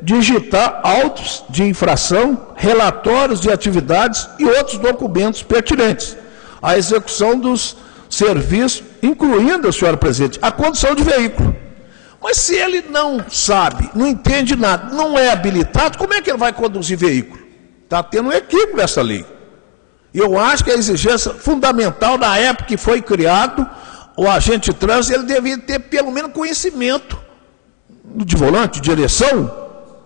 digitar autos de infração, relatórios de atividades e outros documentos pertinentes à execução dos serviços, incluindo, senhora presidente, a condução de veículo. Mas se ele não sabe, não entende nada, não é habilitado, como é que ele vai conduzir veículo? Está tendo um equívoco nessa lei. E eu acho que a exigência fundamental, na época que foi criado o agente de trânsito, ele devia ter pelo menos conhecimento de volante, de direção.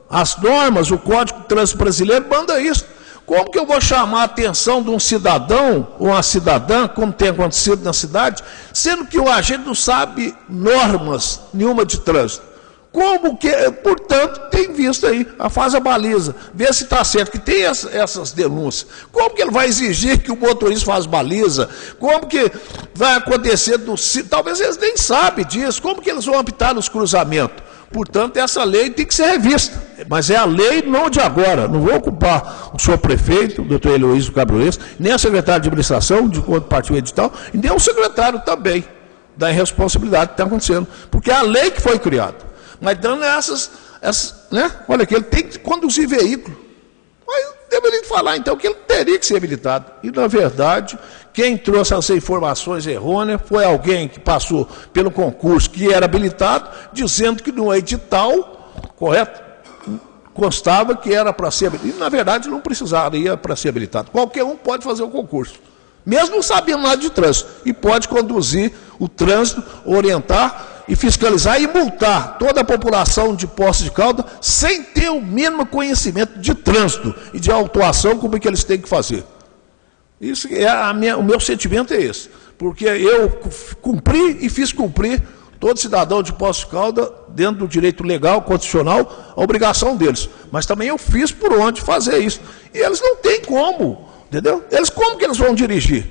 As normas, o Código de Trânsito Brasileiro manda isso. Como que eu vou chamar a atenção de um cidadão ou uma cidadã, como tem acontecido na cidade, sendo que o agente não sabe normas nenhuma de trânsito? Como que, portanto, tem visto aí, faz a baliza, vê se está certo, que tem essas denúncias. Como que ele vai exigir que o motorista faça baliza? Como que vai acontecer, talvez eles nem sabem disso, como que eles vão optar nos cruzamentos? Portanto, essa lei tem que ser revista, mas é a lei não de agora. Não vou ocupar o senhor prefeito, o doutor Heloísio Cabroes, nem a secretária de administração, de quando partiu o edital, e nem o secretário também, da irresponsabilidade que está acontecendo, porque é a lei que foi criada. Mas dando essas né? Olha que ele tem que conduzir veículo. Mas deveria falar, então, que ele teria que ser habilitado. E, na verdade, quem trouxe essas informações errôneas foi alguém que passou pelo concurso que era habilitado, dizendo que no edital, correto, constava que era para ser habilitado. E, na verdade, não precisaria para ser habilitado. Qualquer um pode fazer o concurso, mesmo não sabendo nada de trânsito, e pode conduzir o trânsito, orientar e fiscalizar e multar toda a população de Poços de Caldas sem ter o mínimo conhecimento de trânsito e de autuação, como é que eles têm que fazer. Isso é o meu sentimento é esse, porque eu cumpri e fiz cumprir todo cidadão de Poços de Caldas, dentro do direito legal, constitucional, a obrigação deles. Mas também eu fiz por onde fazer isso. E eles não têm como, entendeu? Como que eles vão dirigir?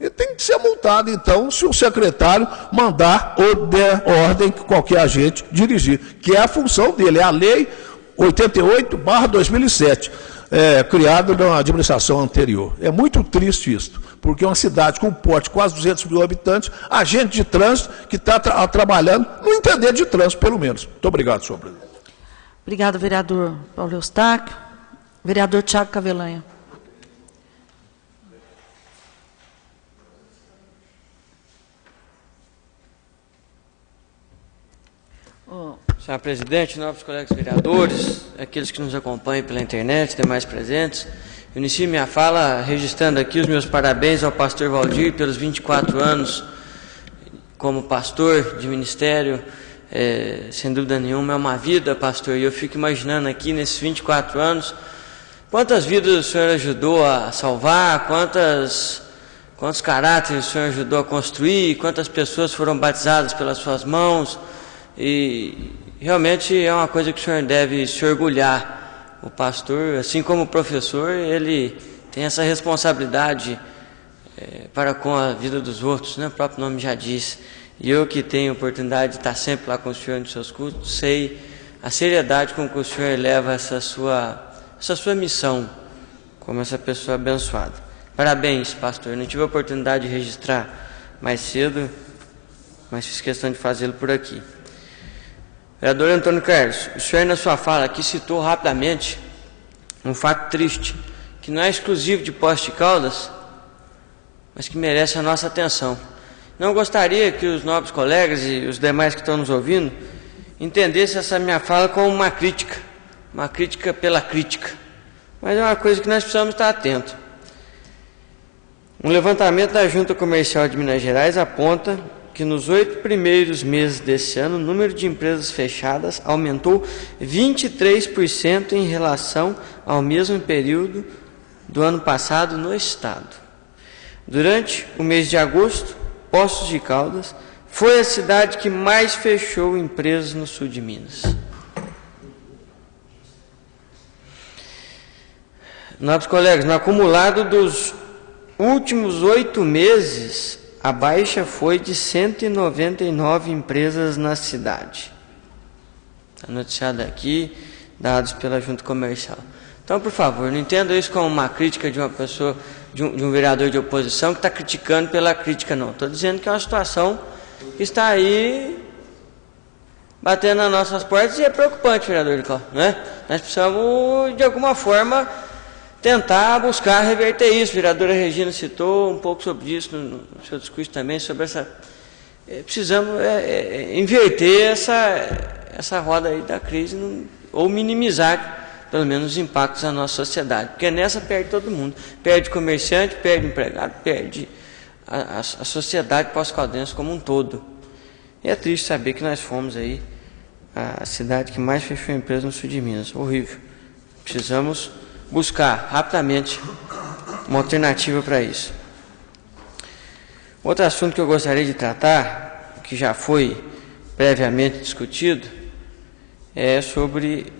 Ele tem que ser multado, então, se o secretário mandar ou der ordem que qualquer agente dirigir, que é a função dele, é a lei 88/2007, criada na administração anterior. É muito triste isso, porque é uma cidade com um porte de quase 200 mil habitantes, agente de trânsito que está trabalhando no entender de trânsito, pelo menos. Muito obrigado, senhor presidente. Obrigado, vereador Paulo Eustáquio. Vereador Tiago Cavelanha. Senhora presidente, nobres colegas vereadores, aqueles que nos acompanham pela internet, demais presentes, eu inicio minha fala registrando aqui os meus parabéns ao pastor Valdir pelos 24 anos como pastor de ministério. Sem dúvida nenhuma, é uma vida, pastor, e eu fico imaginando aqui nesses 24 anos quantas vidas o senhor ajudou a salvar, quantos caráteres o senhor ajudou a construir, quantas pessoas foram batizadas pelas suas mãos. E realmente é uma coisa que o senhor deve se orgulhar. O pastor, assim como o professor, ele tem essa responsabilidade para com a vida dos outros, né? O próprio nome já diz. E eu que tenho a oportunidade de estar sempre lá com o senhor nos seus cultos, sei a seriedade com que o senhor leva essa sua missão, como essa pessoa abençoada. Parabéns, pastor. Não tive a oportunidade de registrar mais cedo, mas fiz questão de fazê-lo por aqui. Vereador Antônio Carlos, o senhor na sua fala aqui citou rapidamente um fato triste, que não é exclusivo de Poços de Caldas, mas que merece a nossa atenção. Não gostaria que os nobres colegas e os demais que estão nos ouvindo entendessem essa minha fala como uma crítica pela crítica, mas é uma coisa que nós precisamos estar atentos. Um levantamento da Junta Comercial de Minas Gerais aponta que nos 8 primeiros meses desse ano, o número de empresas fechadas aumentou 23% em relação ao mesmo período do ano passado no estado. Durante o mês de agosto, Poços de Caldas foi a cidade que mais fechou empresas no sul de Minas. Nossos colegas, no acumulado dos últimos 8 meses, a baixa foi de 199 empresas na cidade. Está noticiado aqui, dados pela Junta Comercial. Então, por favor, não entenda isso como uma crítica de uma pessoa, de um vereador de oposição que está criticando pela crítica, não. Estou dizendo que é uma situação que está aí batendo nas nossas portas e é preocupante, vereador Nicol, né? Nós precisamos, de alguma forma, tentar buscar reverter isso. A vereadora Regina citou um pouco sobre isso no seu discurso também, sobre essa... precisamos inverter essa roda aí da crise, ou minimizar, pelo menos, os impactos na nossa sociedade. Porque nessa perde todo mundo. Perde comerciante, perde empregado, perde a sociedade pós-caldense como um todo. E é triste saber que nós fomos aí a cidade que mais fechou empresa no sul de Minas. Horrível. Precisamos buscar rapidamente uma alternativa para isso. Outro assunto que eu gostaria de tratar, que já foi previamente discutido, é sobre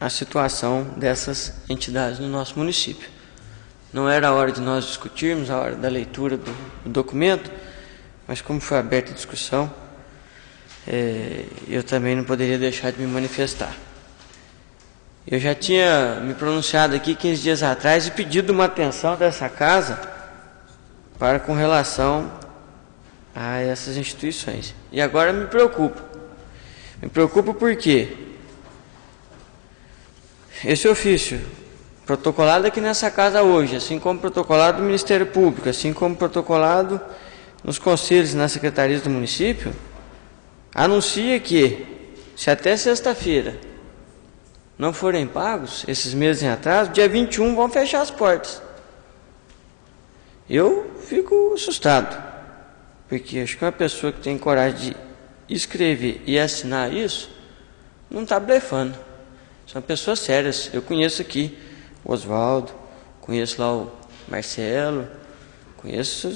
a situação dessas entidades no nosso município. Não era a hora de nós discutirmos, a hora da leitura do documento, mas como foi aberta a discussão, eu também não poderia deixar de me manifestar. Eu já tinha me pronunciado aqui 15 dias atrás e pedido uma atenção dessa casa para com relação a essas instituições. E agora me preocupo. Me preocupo porque esse ofício protocolado aqui nessa casa hoje, assim como protocolado do Ministério Público, assim como protocolado nos conselhos e nas secretarias do município, anuncia que, se até sexta-feira não forem pagos, esses meses em atraso, dia 21 vão fechar as portas. Eu fico assustado, porque acho que uma pessoa que tem coragem de escrever e assinar isso, não está blefando. São pessoas sérias. Eu conheço aqui o Oswaldo, conheço lá o Marcelo,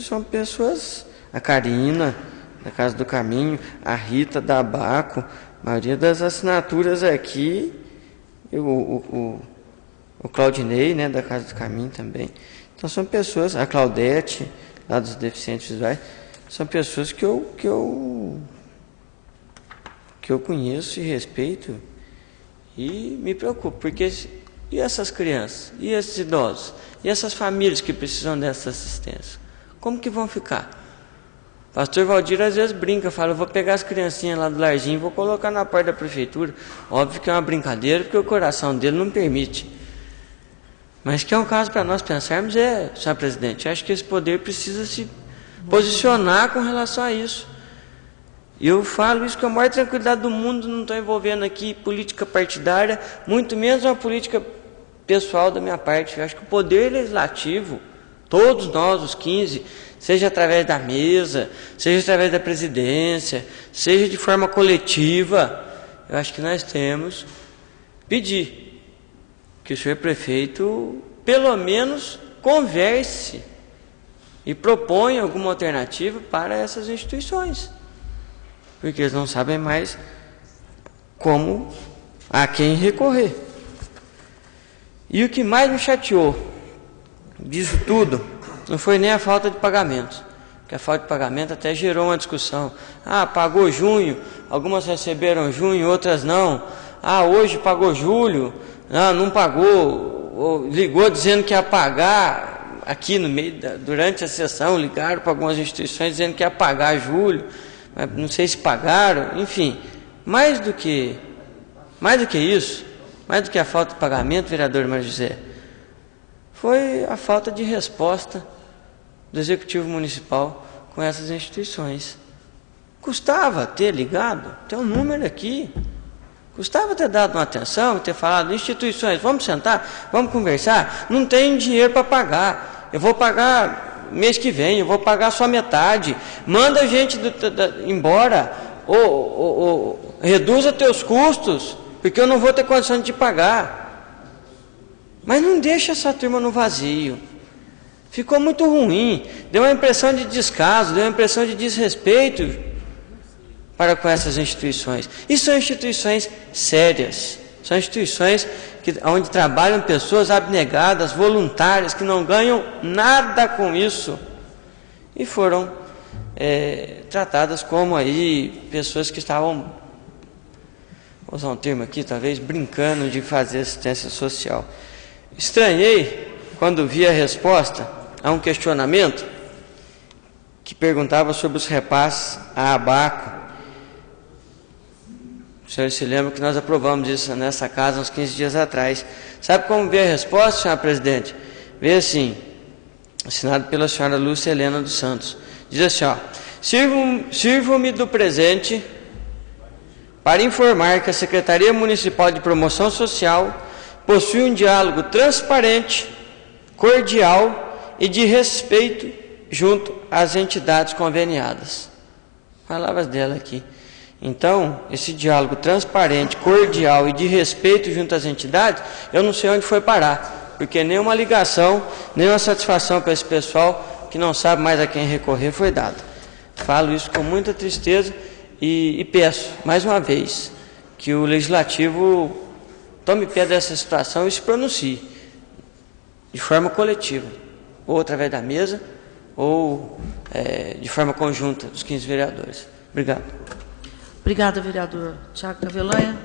são pessoas, a Karina, da Casa do Caminho, a Rita, da Abaco, a maioria das assinaturas aqui, o Claudinei, né, da Casa do Caminho também. Então são pessoas, a Claudete, lá dos deficientes visuais, são pessoas que eu conheço e respeito e me preocupo, porque e essas crianças, e esses idosos, e essas famílias que precisam dessa assistência, como que vão ficar? O pastor Valdir às vezes brinca, fala, eu vou pegar as criancinhas lá do larzinho e vou colocar na porta da prefeitura. Óbvio que é uma brincadeira, porque o coração dele não permite. Mas que é um caso para nós pensarmos, senhor presidente, acho que esse poder precisa se posicionar com relação a isso. E eu falo isso com a maior tranquilidade do mundo, não estou envolvendo aqui política partidária, muito menos uma política pessoal da minha parte. Eu acho que o poder legislativo, todos nós, os 15, seja através da mesa, seja através da presidência, seja de forma coletiva, eu acho que nós temos pedir que o senhor prefeito, pelo menos, converse e proponha alguma alternativa para essas instituições, porque eles não sabem mais a quem recorrer. E o que mais me chateou disso tudo não foi nem a falta de pagamentos, porque a falta de pagamento até gerou uma discussão. Pagou junho, algumas receberam junho, outras não. Hoje pagou julho, não pagou, ligou dizendo que ia pagar, aqui no meio, durante a sessão, ligaram para algumas instituições dizendo que ia pagar julho, mas não sei se pagaram, enfim. Mais do que isso, mais do que a falta de pagamento, vereador Mário José, foi a falta de resposta do Executivo Municipal com essas instituições. Custava ter ligado, ter um número aqui, custava ter dado uma atenção, ter falado, instituições, vamos sentar, vamos conversar, não tem dinheiro para pagar, eu vou pagar mês que vem, eu vou pagar só metade, manda a gente embora, ou reduza teus custos, porque eu não vou ter condição de te pagar. Mas não deixa essa turma no vazio. Ficou muito ruim, deu uma impressão de descaso, deu uma impressão de desrespeito para com essas instituições. E são instituições sérias, são instituições onde trabalham pessoas abnegadas, voluntárias, que não ganham nada com isso. E foram tratadas como aí pessoas que estavam, vou usar um termo aqui, talvez, brincando de fazer assistência social. Estranhei quando vi a resposta a um questionamento que perguntava sobre os repasses à Abaco. O senhor se lembra que nós aprovamos isso nessa casa uns 15 dias atrás. Sabe como veio a resposta, senhor presidente? Veio assim, assinado pela senhora Lúcia Helena dos Santos. Diz assim, sirvo-me do presente para informar que a Secretaria Municipal de Promoção Social possui um diálogo transparente, cordial e de respeito junto às entidades conveniadas. Palavras dela aqui. Então, esse diálogo transparente, cordial e de respeito junto às entidades, eu não sei onde foi parar, porque nenhuma ligação, nenhuma satisfação para esse pessoal que não sabe mais a quem recorrer foi dada. Falo isso com muita tristeza e peço, mais uma vez, que o Legislativo tome pé dessa situação e se pronuncie de forma coletiva, ou através da mesa, ou de forma conjunta dos 15 vereadores. Obrigado. Obrigada, vereador Tiago Cavelanha.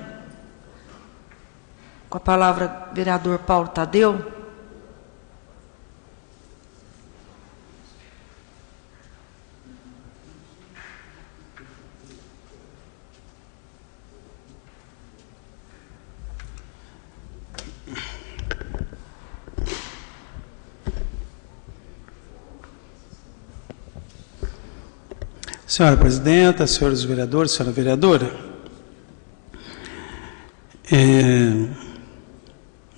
Com a palavra, vereador Paulo Tadeu. Senhora presidenta, senhores vereadores, senhora vereadora,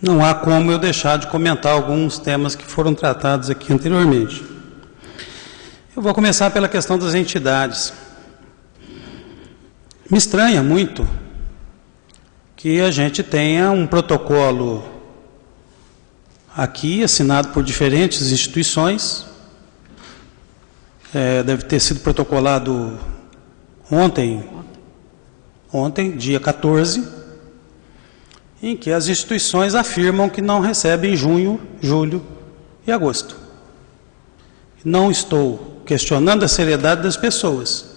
não há como eu deixar de comentar alguns temas que foram tratados aqui anteriormente. Eu vou começar pela questão das entidades. Me estranha muito que a gente tenha um protocolo aqui, assinado por diferentes instituições. Deve ter sido protocolado ontem, dia 14, em que as instituições afirmam que não recebem em junho, julho e agosto. Não estou questionando a seriedade das pessoas,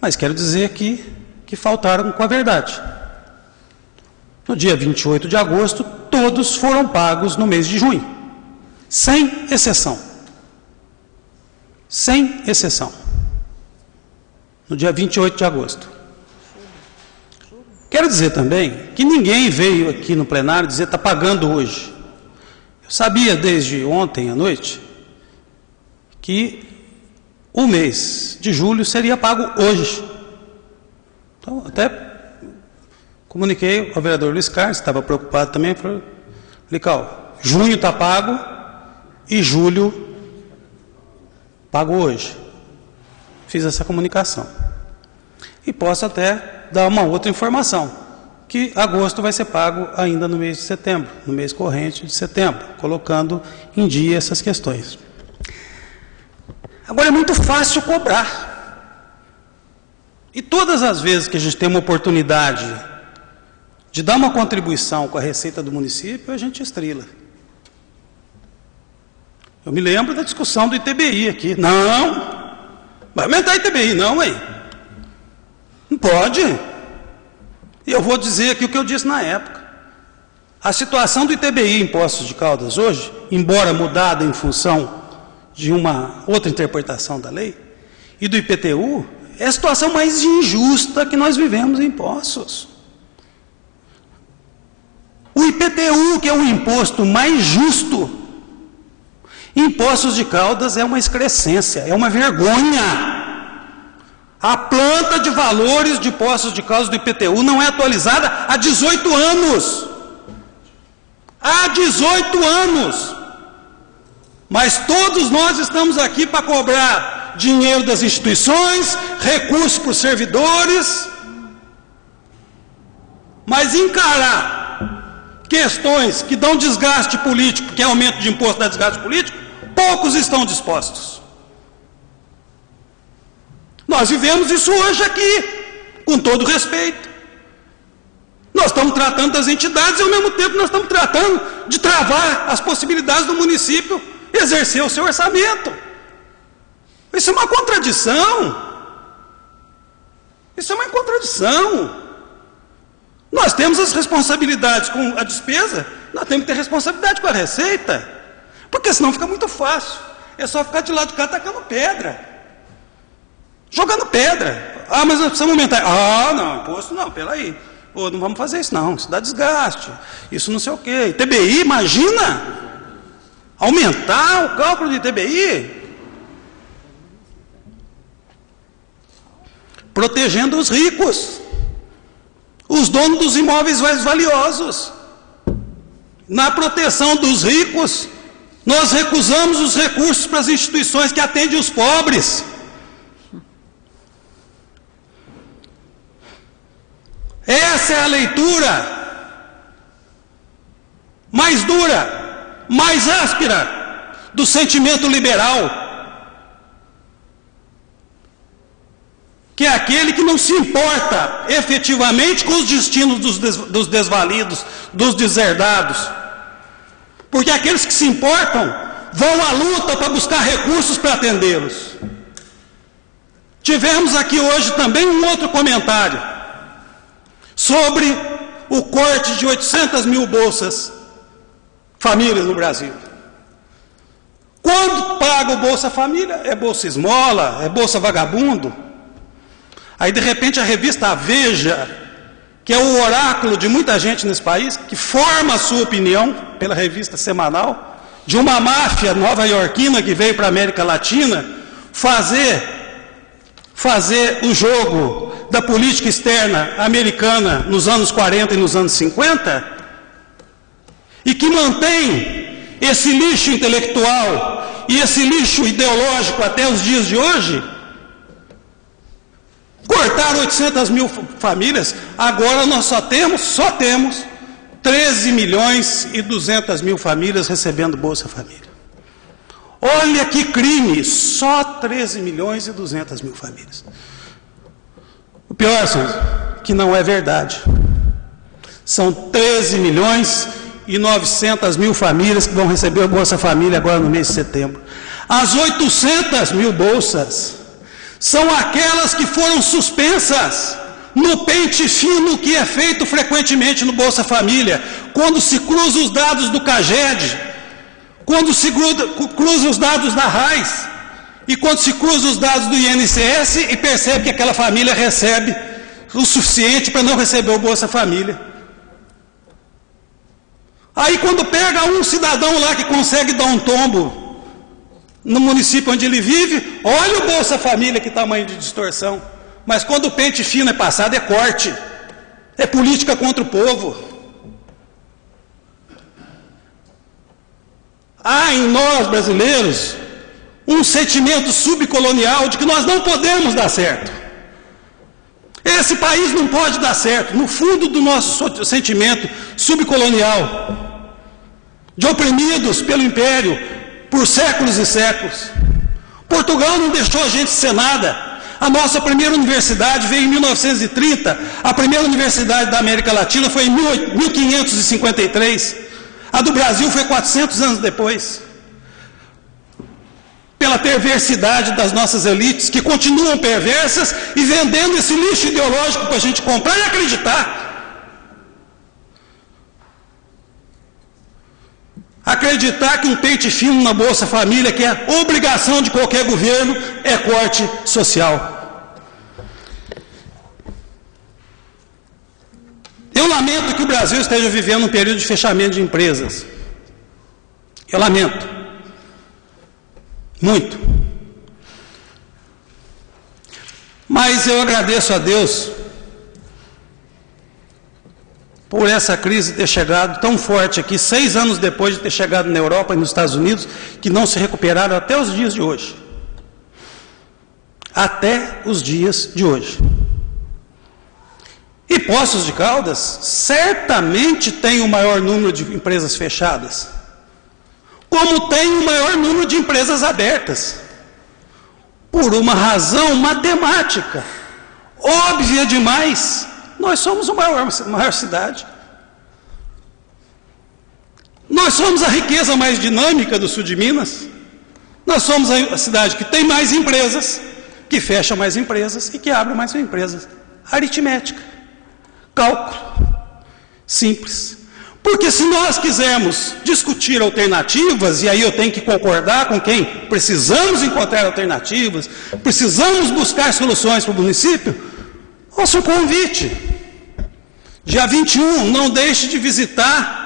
mas quero dizer que faltaram com a verdade. No dia 28 de agosto, todos foram pagos no mês de junho, sem exceção. Sem exceção. No dia 28 de agosto. Quero dizer também que ninguém veio aqui no plenário dizer que está pagando hoje. Eu sabia desde ontem à noite que o mês de julho seria pago hoje. Então, até comuniquei ao vereador Luiz Carlos, estava preocupado também, falei, Lical, junho está pago e julho pago hoje. Fiz essa comunicação. E posso até dar uma outra informação, que agosto vai ser pago ainda no mês de setembro, no mês corrente de setembro, colocando em dia essas questões. Agora é muito fácil cobrar. E todas as vezes que a gente tem uma oportunidade de dar uma contribuição com a receita do município, a gente estrila. Eu me lembro da discussão do ITBI aqui. Não, vai aumentar o ITBI, não, aí. Não pode. E eu vou dizer aqui o que eu disse na época. A situação do ITBI em Poços de Caldas hoje, embora mudada em função de uma outra interpretação da lei, e do IPTU, é a situação mais injusta que nós vivemos em Poços. O IPTU, que é o imposto mais justo, em Poços de Caldas é uma excrescência, é uma vergonha. A planta de valores de Poços de Caldas do IPTU não é atualizada há 18 anos. Há 18 anos. Mas todos nós estamos aqui para cobrar dinheiro das instituições, recursos para os servidores, mas encarar questões que dão desgaste político, que é aumento de imposto dá desgaste político, poucos estão dispostos. Nós vivemos isso hoje aqui, com todo respeito. Nós estamos tratando das entidades e, ao mesmo tempo, nós estamos tratando de travar as possibilidades do município exercer o seu orçamento. Isso é uma contradição. Isso é uma contradição. Nós temos as responsabilidades com a despesa, nós temos que ter responsabilidade com a receita. Porque senão fica muito fácil. É só ficar de lado de cá tacando pedra. Jogando pedra. Ah, mas nós precisamos aumentar. Ah, não, imposto não, peraí. Pô, não vamos fazer isso não, isso dá desgaste. Isso não sei o quê. ITBI, imagina? Aumentar o cálculo de ITBI? Protegendo os ricos. Os donos dos imóveis mais valiosos. Na proteção dos ricos, nós recusamos os recursos para as instituições que atendem os pobres. Essa é a leitura mais dura, mais áspera do sentimento liberal, que é aquele que não se importa efetivamente com os destinos dos desvalidos, dos deserdados. Porque aqueles que se importam vão à luta para buscar recursos para atendê-los. Tivemos aqui hoje também um outro comentário sobre o corte de 800 mil bolsas famílias no Brasil. Quando paga o Bolsa Família, é Bolsa Esmola, é Bolsa Vagabundo. Aí, de repente, a revista Veja, que é o oráculo de muita gente nesse país, que forma a sua opinião pela revista semanal, de uma máfia nova-iorquina que veio para a América Latina fazer o jogo da política externa americana nos anos 40 e nos anos 50, e que mantém esse lixo intelectual e esse lixo ideológico até os dias de hoje. Cortaram 800 mil famílias, agora nós só temos 13 milhões e 200 mil famílias recebendo Bolsa Família. Olha que crime, só 13 milhões e 200 mil famílias. O pior, senhores, que não é verdade. São 13 milhões e 900 mil famílias que vão receber a Bolsa Família agora no mês de setembro. As 800 mil bolsas são aquelas que foram suspensas no pente fino que é feito frequentemente no Bolsa Família, quando se cruza os dados do CAGED, quando se cruza os dados da RAIS, e quando se cruza os dados do INSS e percebe que aquela família recebe o suficiente para não receber o Bolsa Família. Aí quando pega um cidadão lá que consegue dar um tombo no município onde ele vive, olha o Bolsa Família, que tamanho de distorção. Mas quando o pente fino é passado, é corte. É política contra o povo. Há em nós, brasileiros, um sentimento subcolonial de que nós não podemos dar certo. Esse país não pode dar certo, no fundo do nosso sentimento subcolonial, de oprimidos pelo império, por séculos e séculos. Portugal não deixou a gente ser nada. A nossa primeira universidade veio em 1930, a primeira universidade da América Latina foi em 1553, a do Brasil foi 400 anos depois. Pela perversidade das nossas elites, que continuam perversas e vendendo esse lixo ideológico para a gente comprar e acreditar. Acreditar que um pente fino na Bolsa Família, que é obrigação de qualquer governo, é corte social. Eu lamento que o Brasil esteja vivendo um período de fechamento de empresas. Eu lamento. Muito. Mas eu agradeço a Deus por essa crise ter chegado tão forte aqui, 6 anos depois de ter chegado na Europa e nos Estados Unidos, que não se recuperaram até os dias de hoje. Até os dias de hoje. E Poços de Caldas certamente tem o maior número de empresas fechadas, como tem o maior número de empresas abertas, por uma razão matemática, óbvia demais. Nós somos a maior cidade. Nós somos a riqueza mais dinâmica do sul de Minas. Nós somos a cidade que tem mais empresas, que fecha mais empresas e que abre mais empresas. Aritmética. Cálculo. Simples. Porque se nós quisermos discutir alternativas, e aí eu tenho que concordar com quem precisamos encontrar alternativas, precisamos buscar soluções para o município, ouça o convite. Dia 21, não deixe de visitar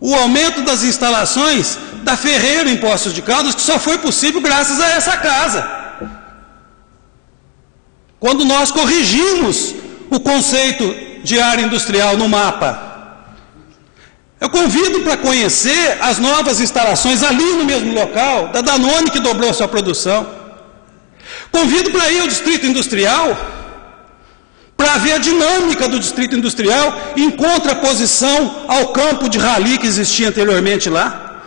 o aumento das instalações da Ferreira em Poços de Caldas, que só foi possível graças a essa casa. Quando nós corrigimos o conceito de área industrial no mapa. Eu convido para conhecer as novas instalações ali no mesmo local, da Danone, que dobrou sua produção. Convido para ir ao Distrito Industrial, para ver a dinâmica do distrito industrial em contraposição ao campo de rali que existia anteriormente lá.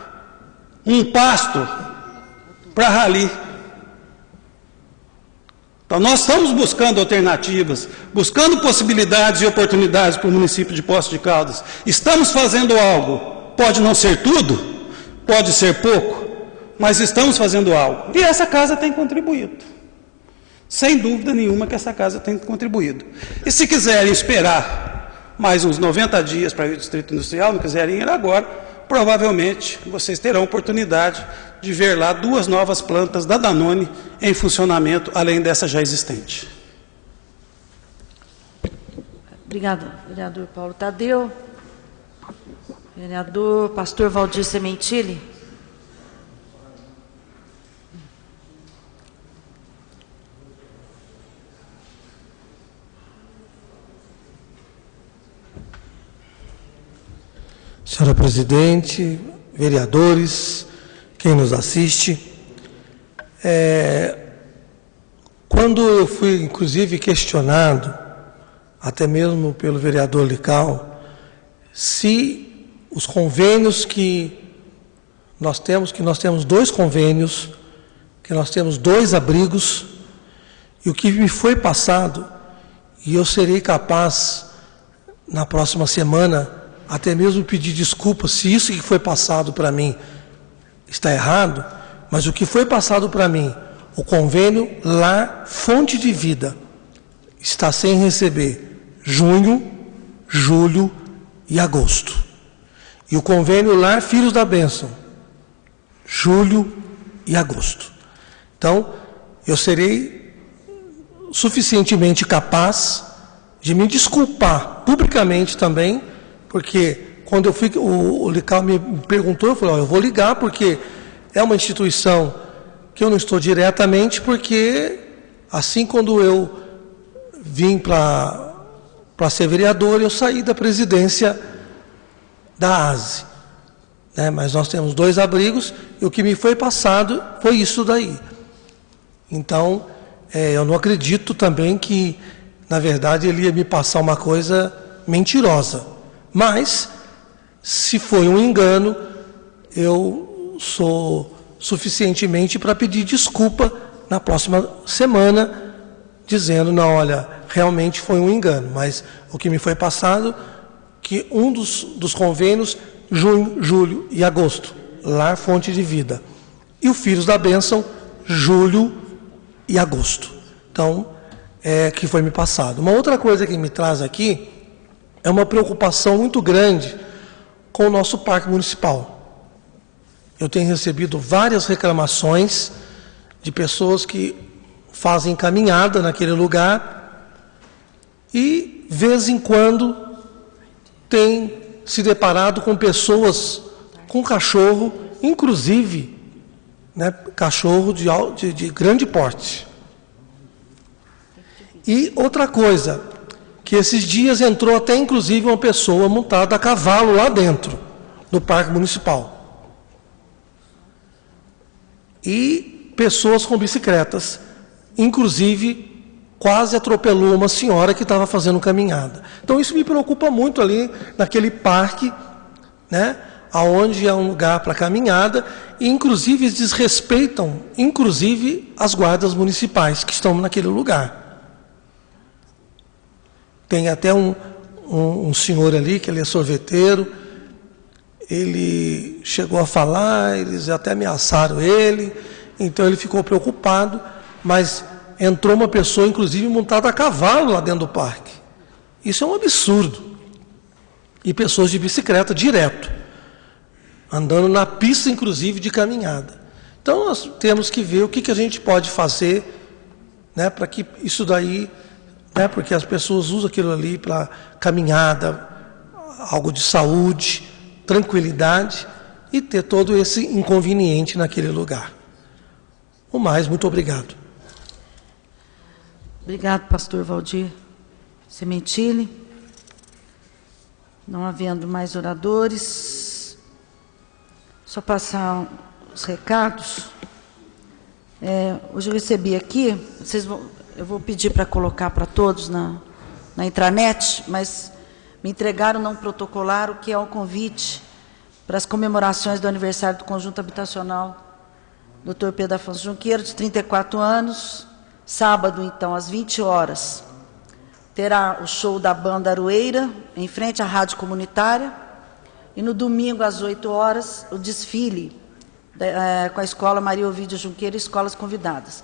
Um pasto para rali. Então, nós estamos buscando alternativas, buscando possibilidades e oportunidades para o município de Poços de Caldas. Estamos fazendo algo. Pode não ser tudo, pode ser pouco, mas estamos fazendo algo. E essa casa tem contribuído. Sem dúvida nenhuma que essa casa tem contribuído. E se quiserem esperar mais uns 90 dias para ir ao Distrito Industrial, não quiserem ir agora, provavelmente vocês terão oportunidade de ver lá 2 novas plantas da Danone em funcionamento, além dessa já existente. Obrigada, vereador Paulo Tadeu. Vereador Pastor Valdir Sementili. Senhora presidente, vereadores, quem nos assiste, quando eu fui, inclusive, questionado, até mesmo pelo vereador Lical, se os convênios que nós temos 2 convênios, que nós temos 2 abrigos, e o que me foi passado, e eu serei capaz, na próxima semana, até mesmo pedir desculpas se isso que foi passado para mim está errado, mas o que foi passado para mim, o convênio Lar Fonte de Vida, está sem receber junho, julho e agosto. E o convênio Lar Filhos da Bênção, julho e agosto. Então, eu serei suficientemente capaz de me desculpar publicamente também, porque quando eu fui, o Lical me perguntou, eu falei, eu vou ligar porque é uma instituição que eu não estou diretamente, porque assim quando eu vim para ser vereador, eu saí da presidência da ASE. Né? Mas nós temos 2 abrigos e o que me foi passado foi isso daí. Então, eu não acredito também que, na verdade, ele ia me passar uma coisa mentirosa. Mas, se foi um engano, eu sou suficientemente para pedir desculpa na próxima semana, dizendo, não, olha, realmente foi um engano. Mas o que me foi passado, que um dos convênios, junho, julho e agosto, Lar Fonte de Vida. E o Filhos da Bênção, julho e agosto. Então, que foi me passado. Uma outra coisa que me traz aqui é uma preocupação muito grande com o nosso parque municipal. Eu tenho recebido várias reclamações de pessoas que fazem caminhada naquele lugar e, de vez em quando, tem se deparado com pessoas com cachorro, inclusive, né, cachorro de grande porte. E outra coisa, que esses dias entrou até inclusive uma pessoa montada a cavalo lá dentro do Parque Municipal. E pessoas com bicicletas, inclusive quase atropelou uma senhora que estava fazendo caminhada. Então isso me preocupa muito ali naquele parque, né, aonde é um lugar para caminhada, e inclusive eles desrespeitam, inclusive as guardas municipais que estão naquele lugar. Tem até um senhor ali, que ele é sorveteiro, ele chegou a falar, eles até ameaçaram ele, então ele ficou preocupado, mas entrou uma pessoa, inclusive, montada a cavalo lá dentro do parque. Isso é um absurdo. E pessoas de bicicleta direto, andando na pista, inclusive, de caminhada. Então, nós temos que ver o que a gente pode fazer, né, para que isso daí, né, porque as pessoas usam aquilo ali para caminhada, algo de saúde, tranquilidade, e ter todo esse inconveniente naquele lugar. O mais, muito obrigado. Obrigado, pastor Valdir Sementili. Não havendo mais oradores, só passar os recados. Hoje eu recebi aqui, eu vou pedir para colocar para todos na intranet, mas me entregaram, não protocolaram, que é um convite para as comemorações do aniversário do Conjunto Habitacional Dr. Pedro Afonso Junqueira, de 34 anos, sábado, então, às 20 horas, terá o show da banda Aroeira, em frente à rádio comunitária, e no domingo, às 8 horas, o desfile com a Escola Maria Ovídio Junqueira e escolas convidadas.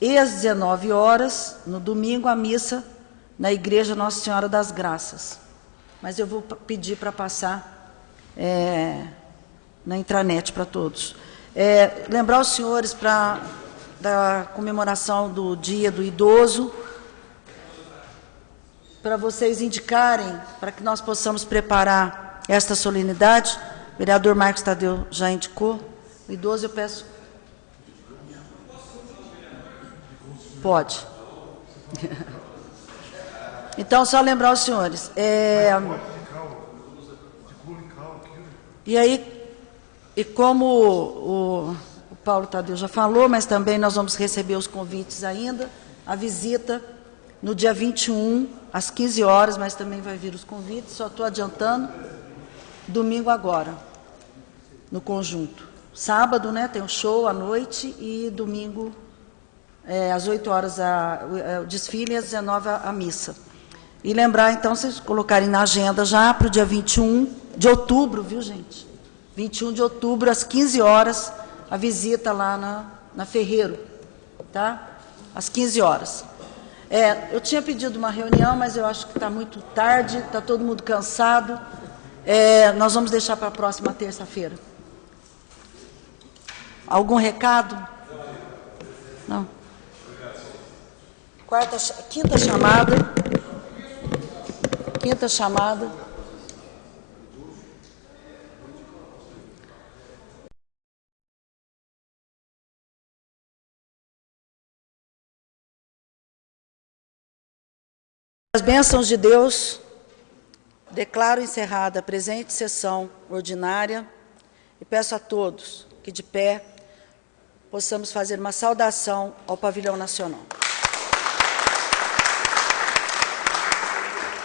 E às 19 horas, no domingo, a missa na Igreja Nossa Senhora das Graças. Mas eu vou pedir para passar na intranet para todos. Lembrar os senhores da comemoração do Dia do Idoso, para vocês indicarem, para que nós possamos preparar esta solenidade. O vereador Marcos Tadeu já indicou. O idoso, eu peço. Pode. Então, só lembrar os senhores. E aí, e como o Paulo Tadeu já falou, mas também nós vamos receber os convites ainda, a visita no dia 21, às 15 horas, mas também vai vir os convites, só estou adiantando, domingo agora, no conjunto. Sábado, né, tem um show à noite e domingo, às 8 horas, o desfile e às 19 a missa. E lembrar, então, vocês colocarem na agenda já para o dia 21 de outubro, viu, gente? 21 de outubro, às 15 horas, a visita lá na Ferreiro, tá? Às 15 horas. Eu tinha pedido uma reunião, mas eu acho que está muito tarde, está todo mundo cansado. Nós vamos deixar para a próxima terça-feira. Algum recado? Não. Quinta chamada. Quinta chamada. As bênçãos de Deus, declaro encerrada a presente sessão ordinária e peço a todos que, de pé, possamos fazer uma saudação ao Pavilhão Nacional.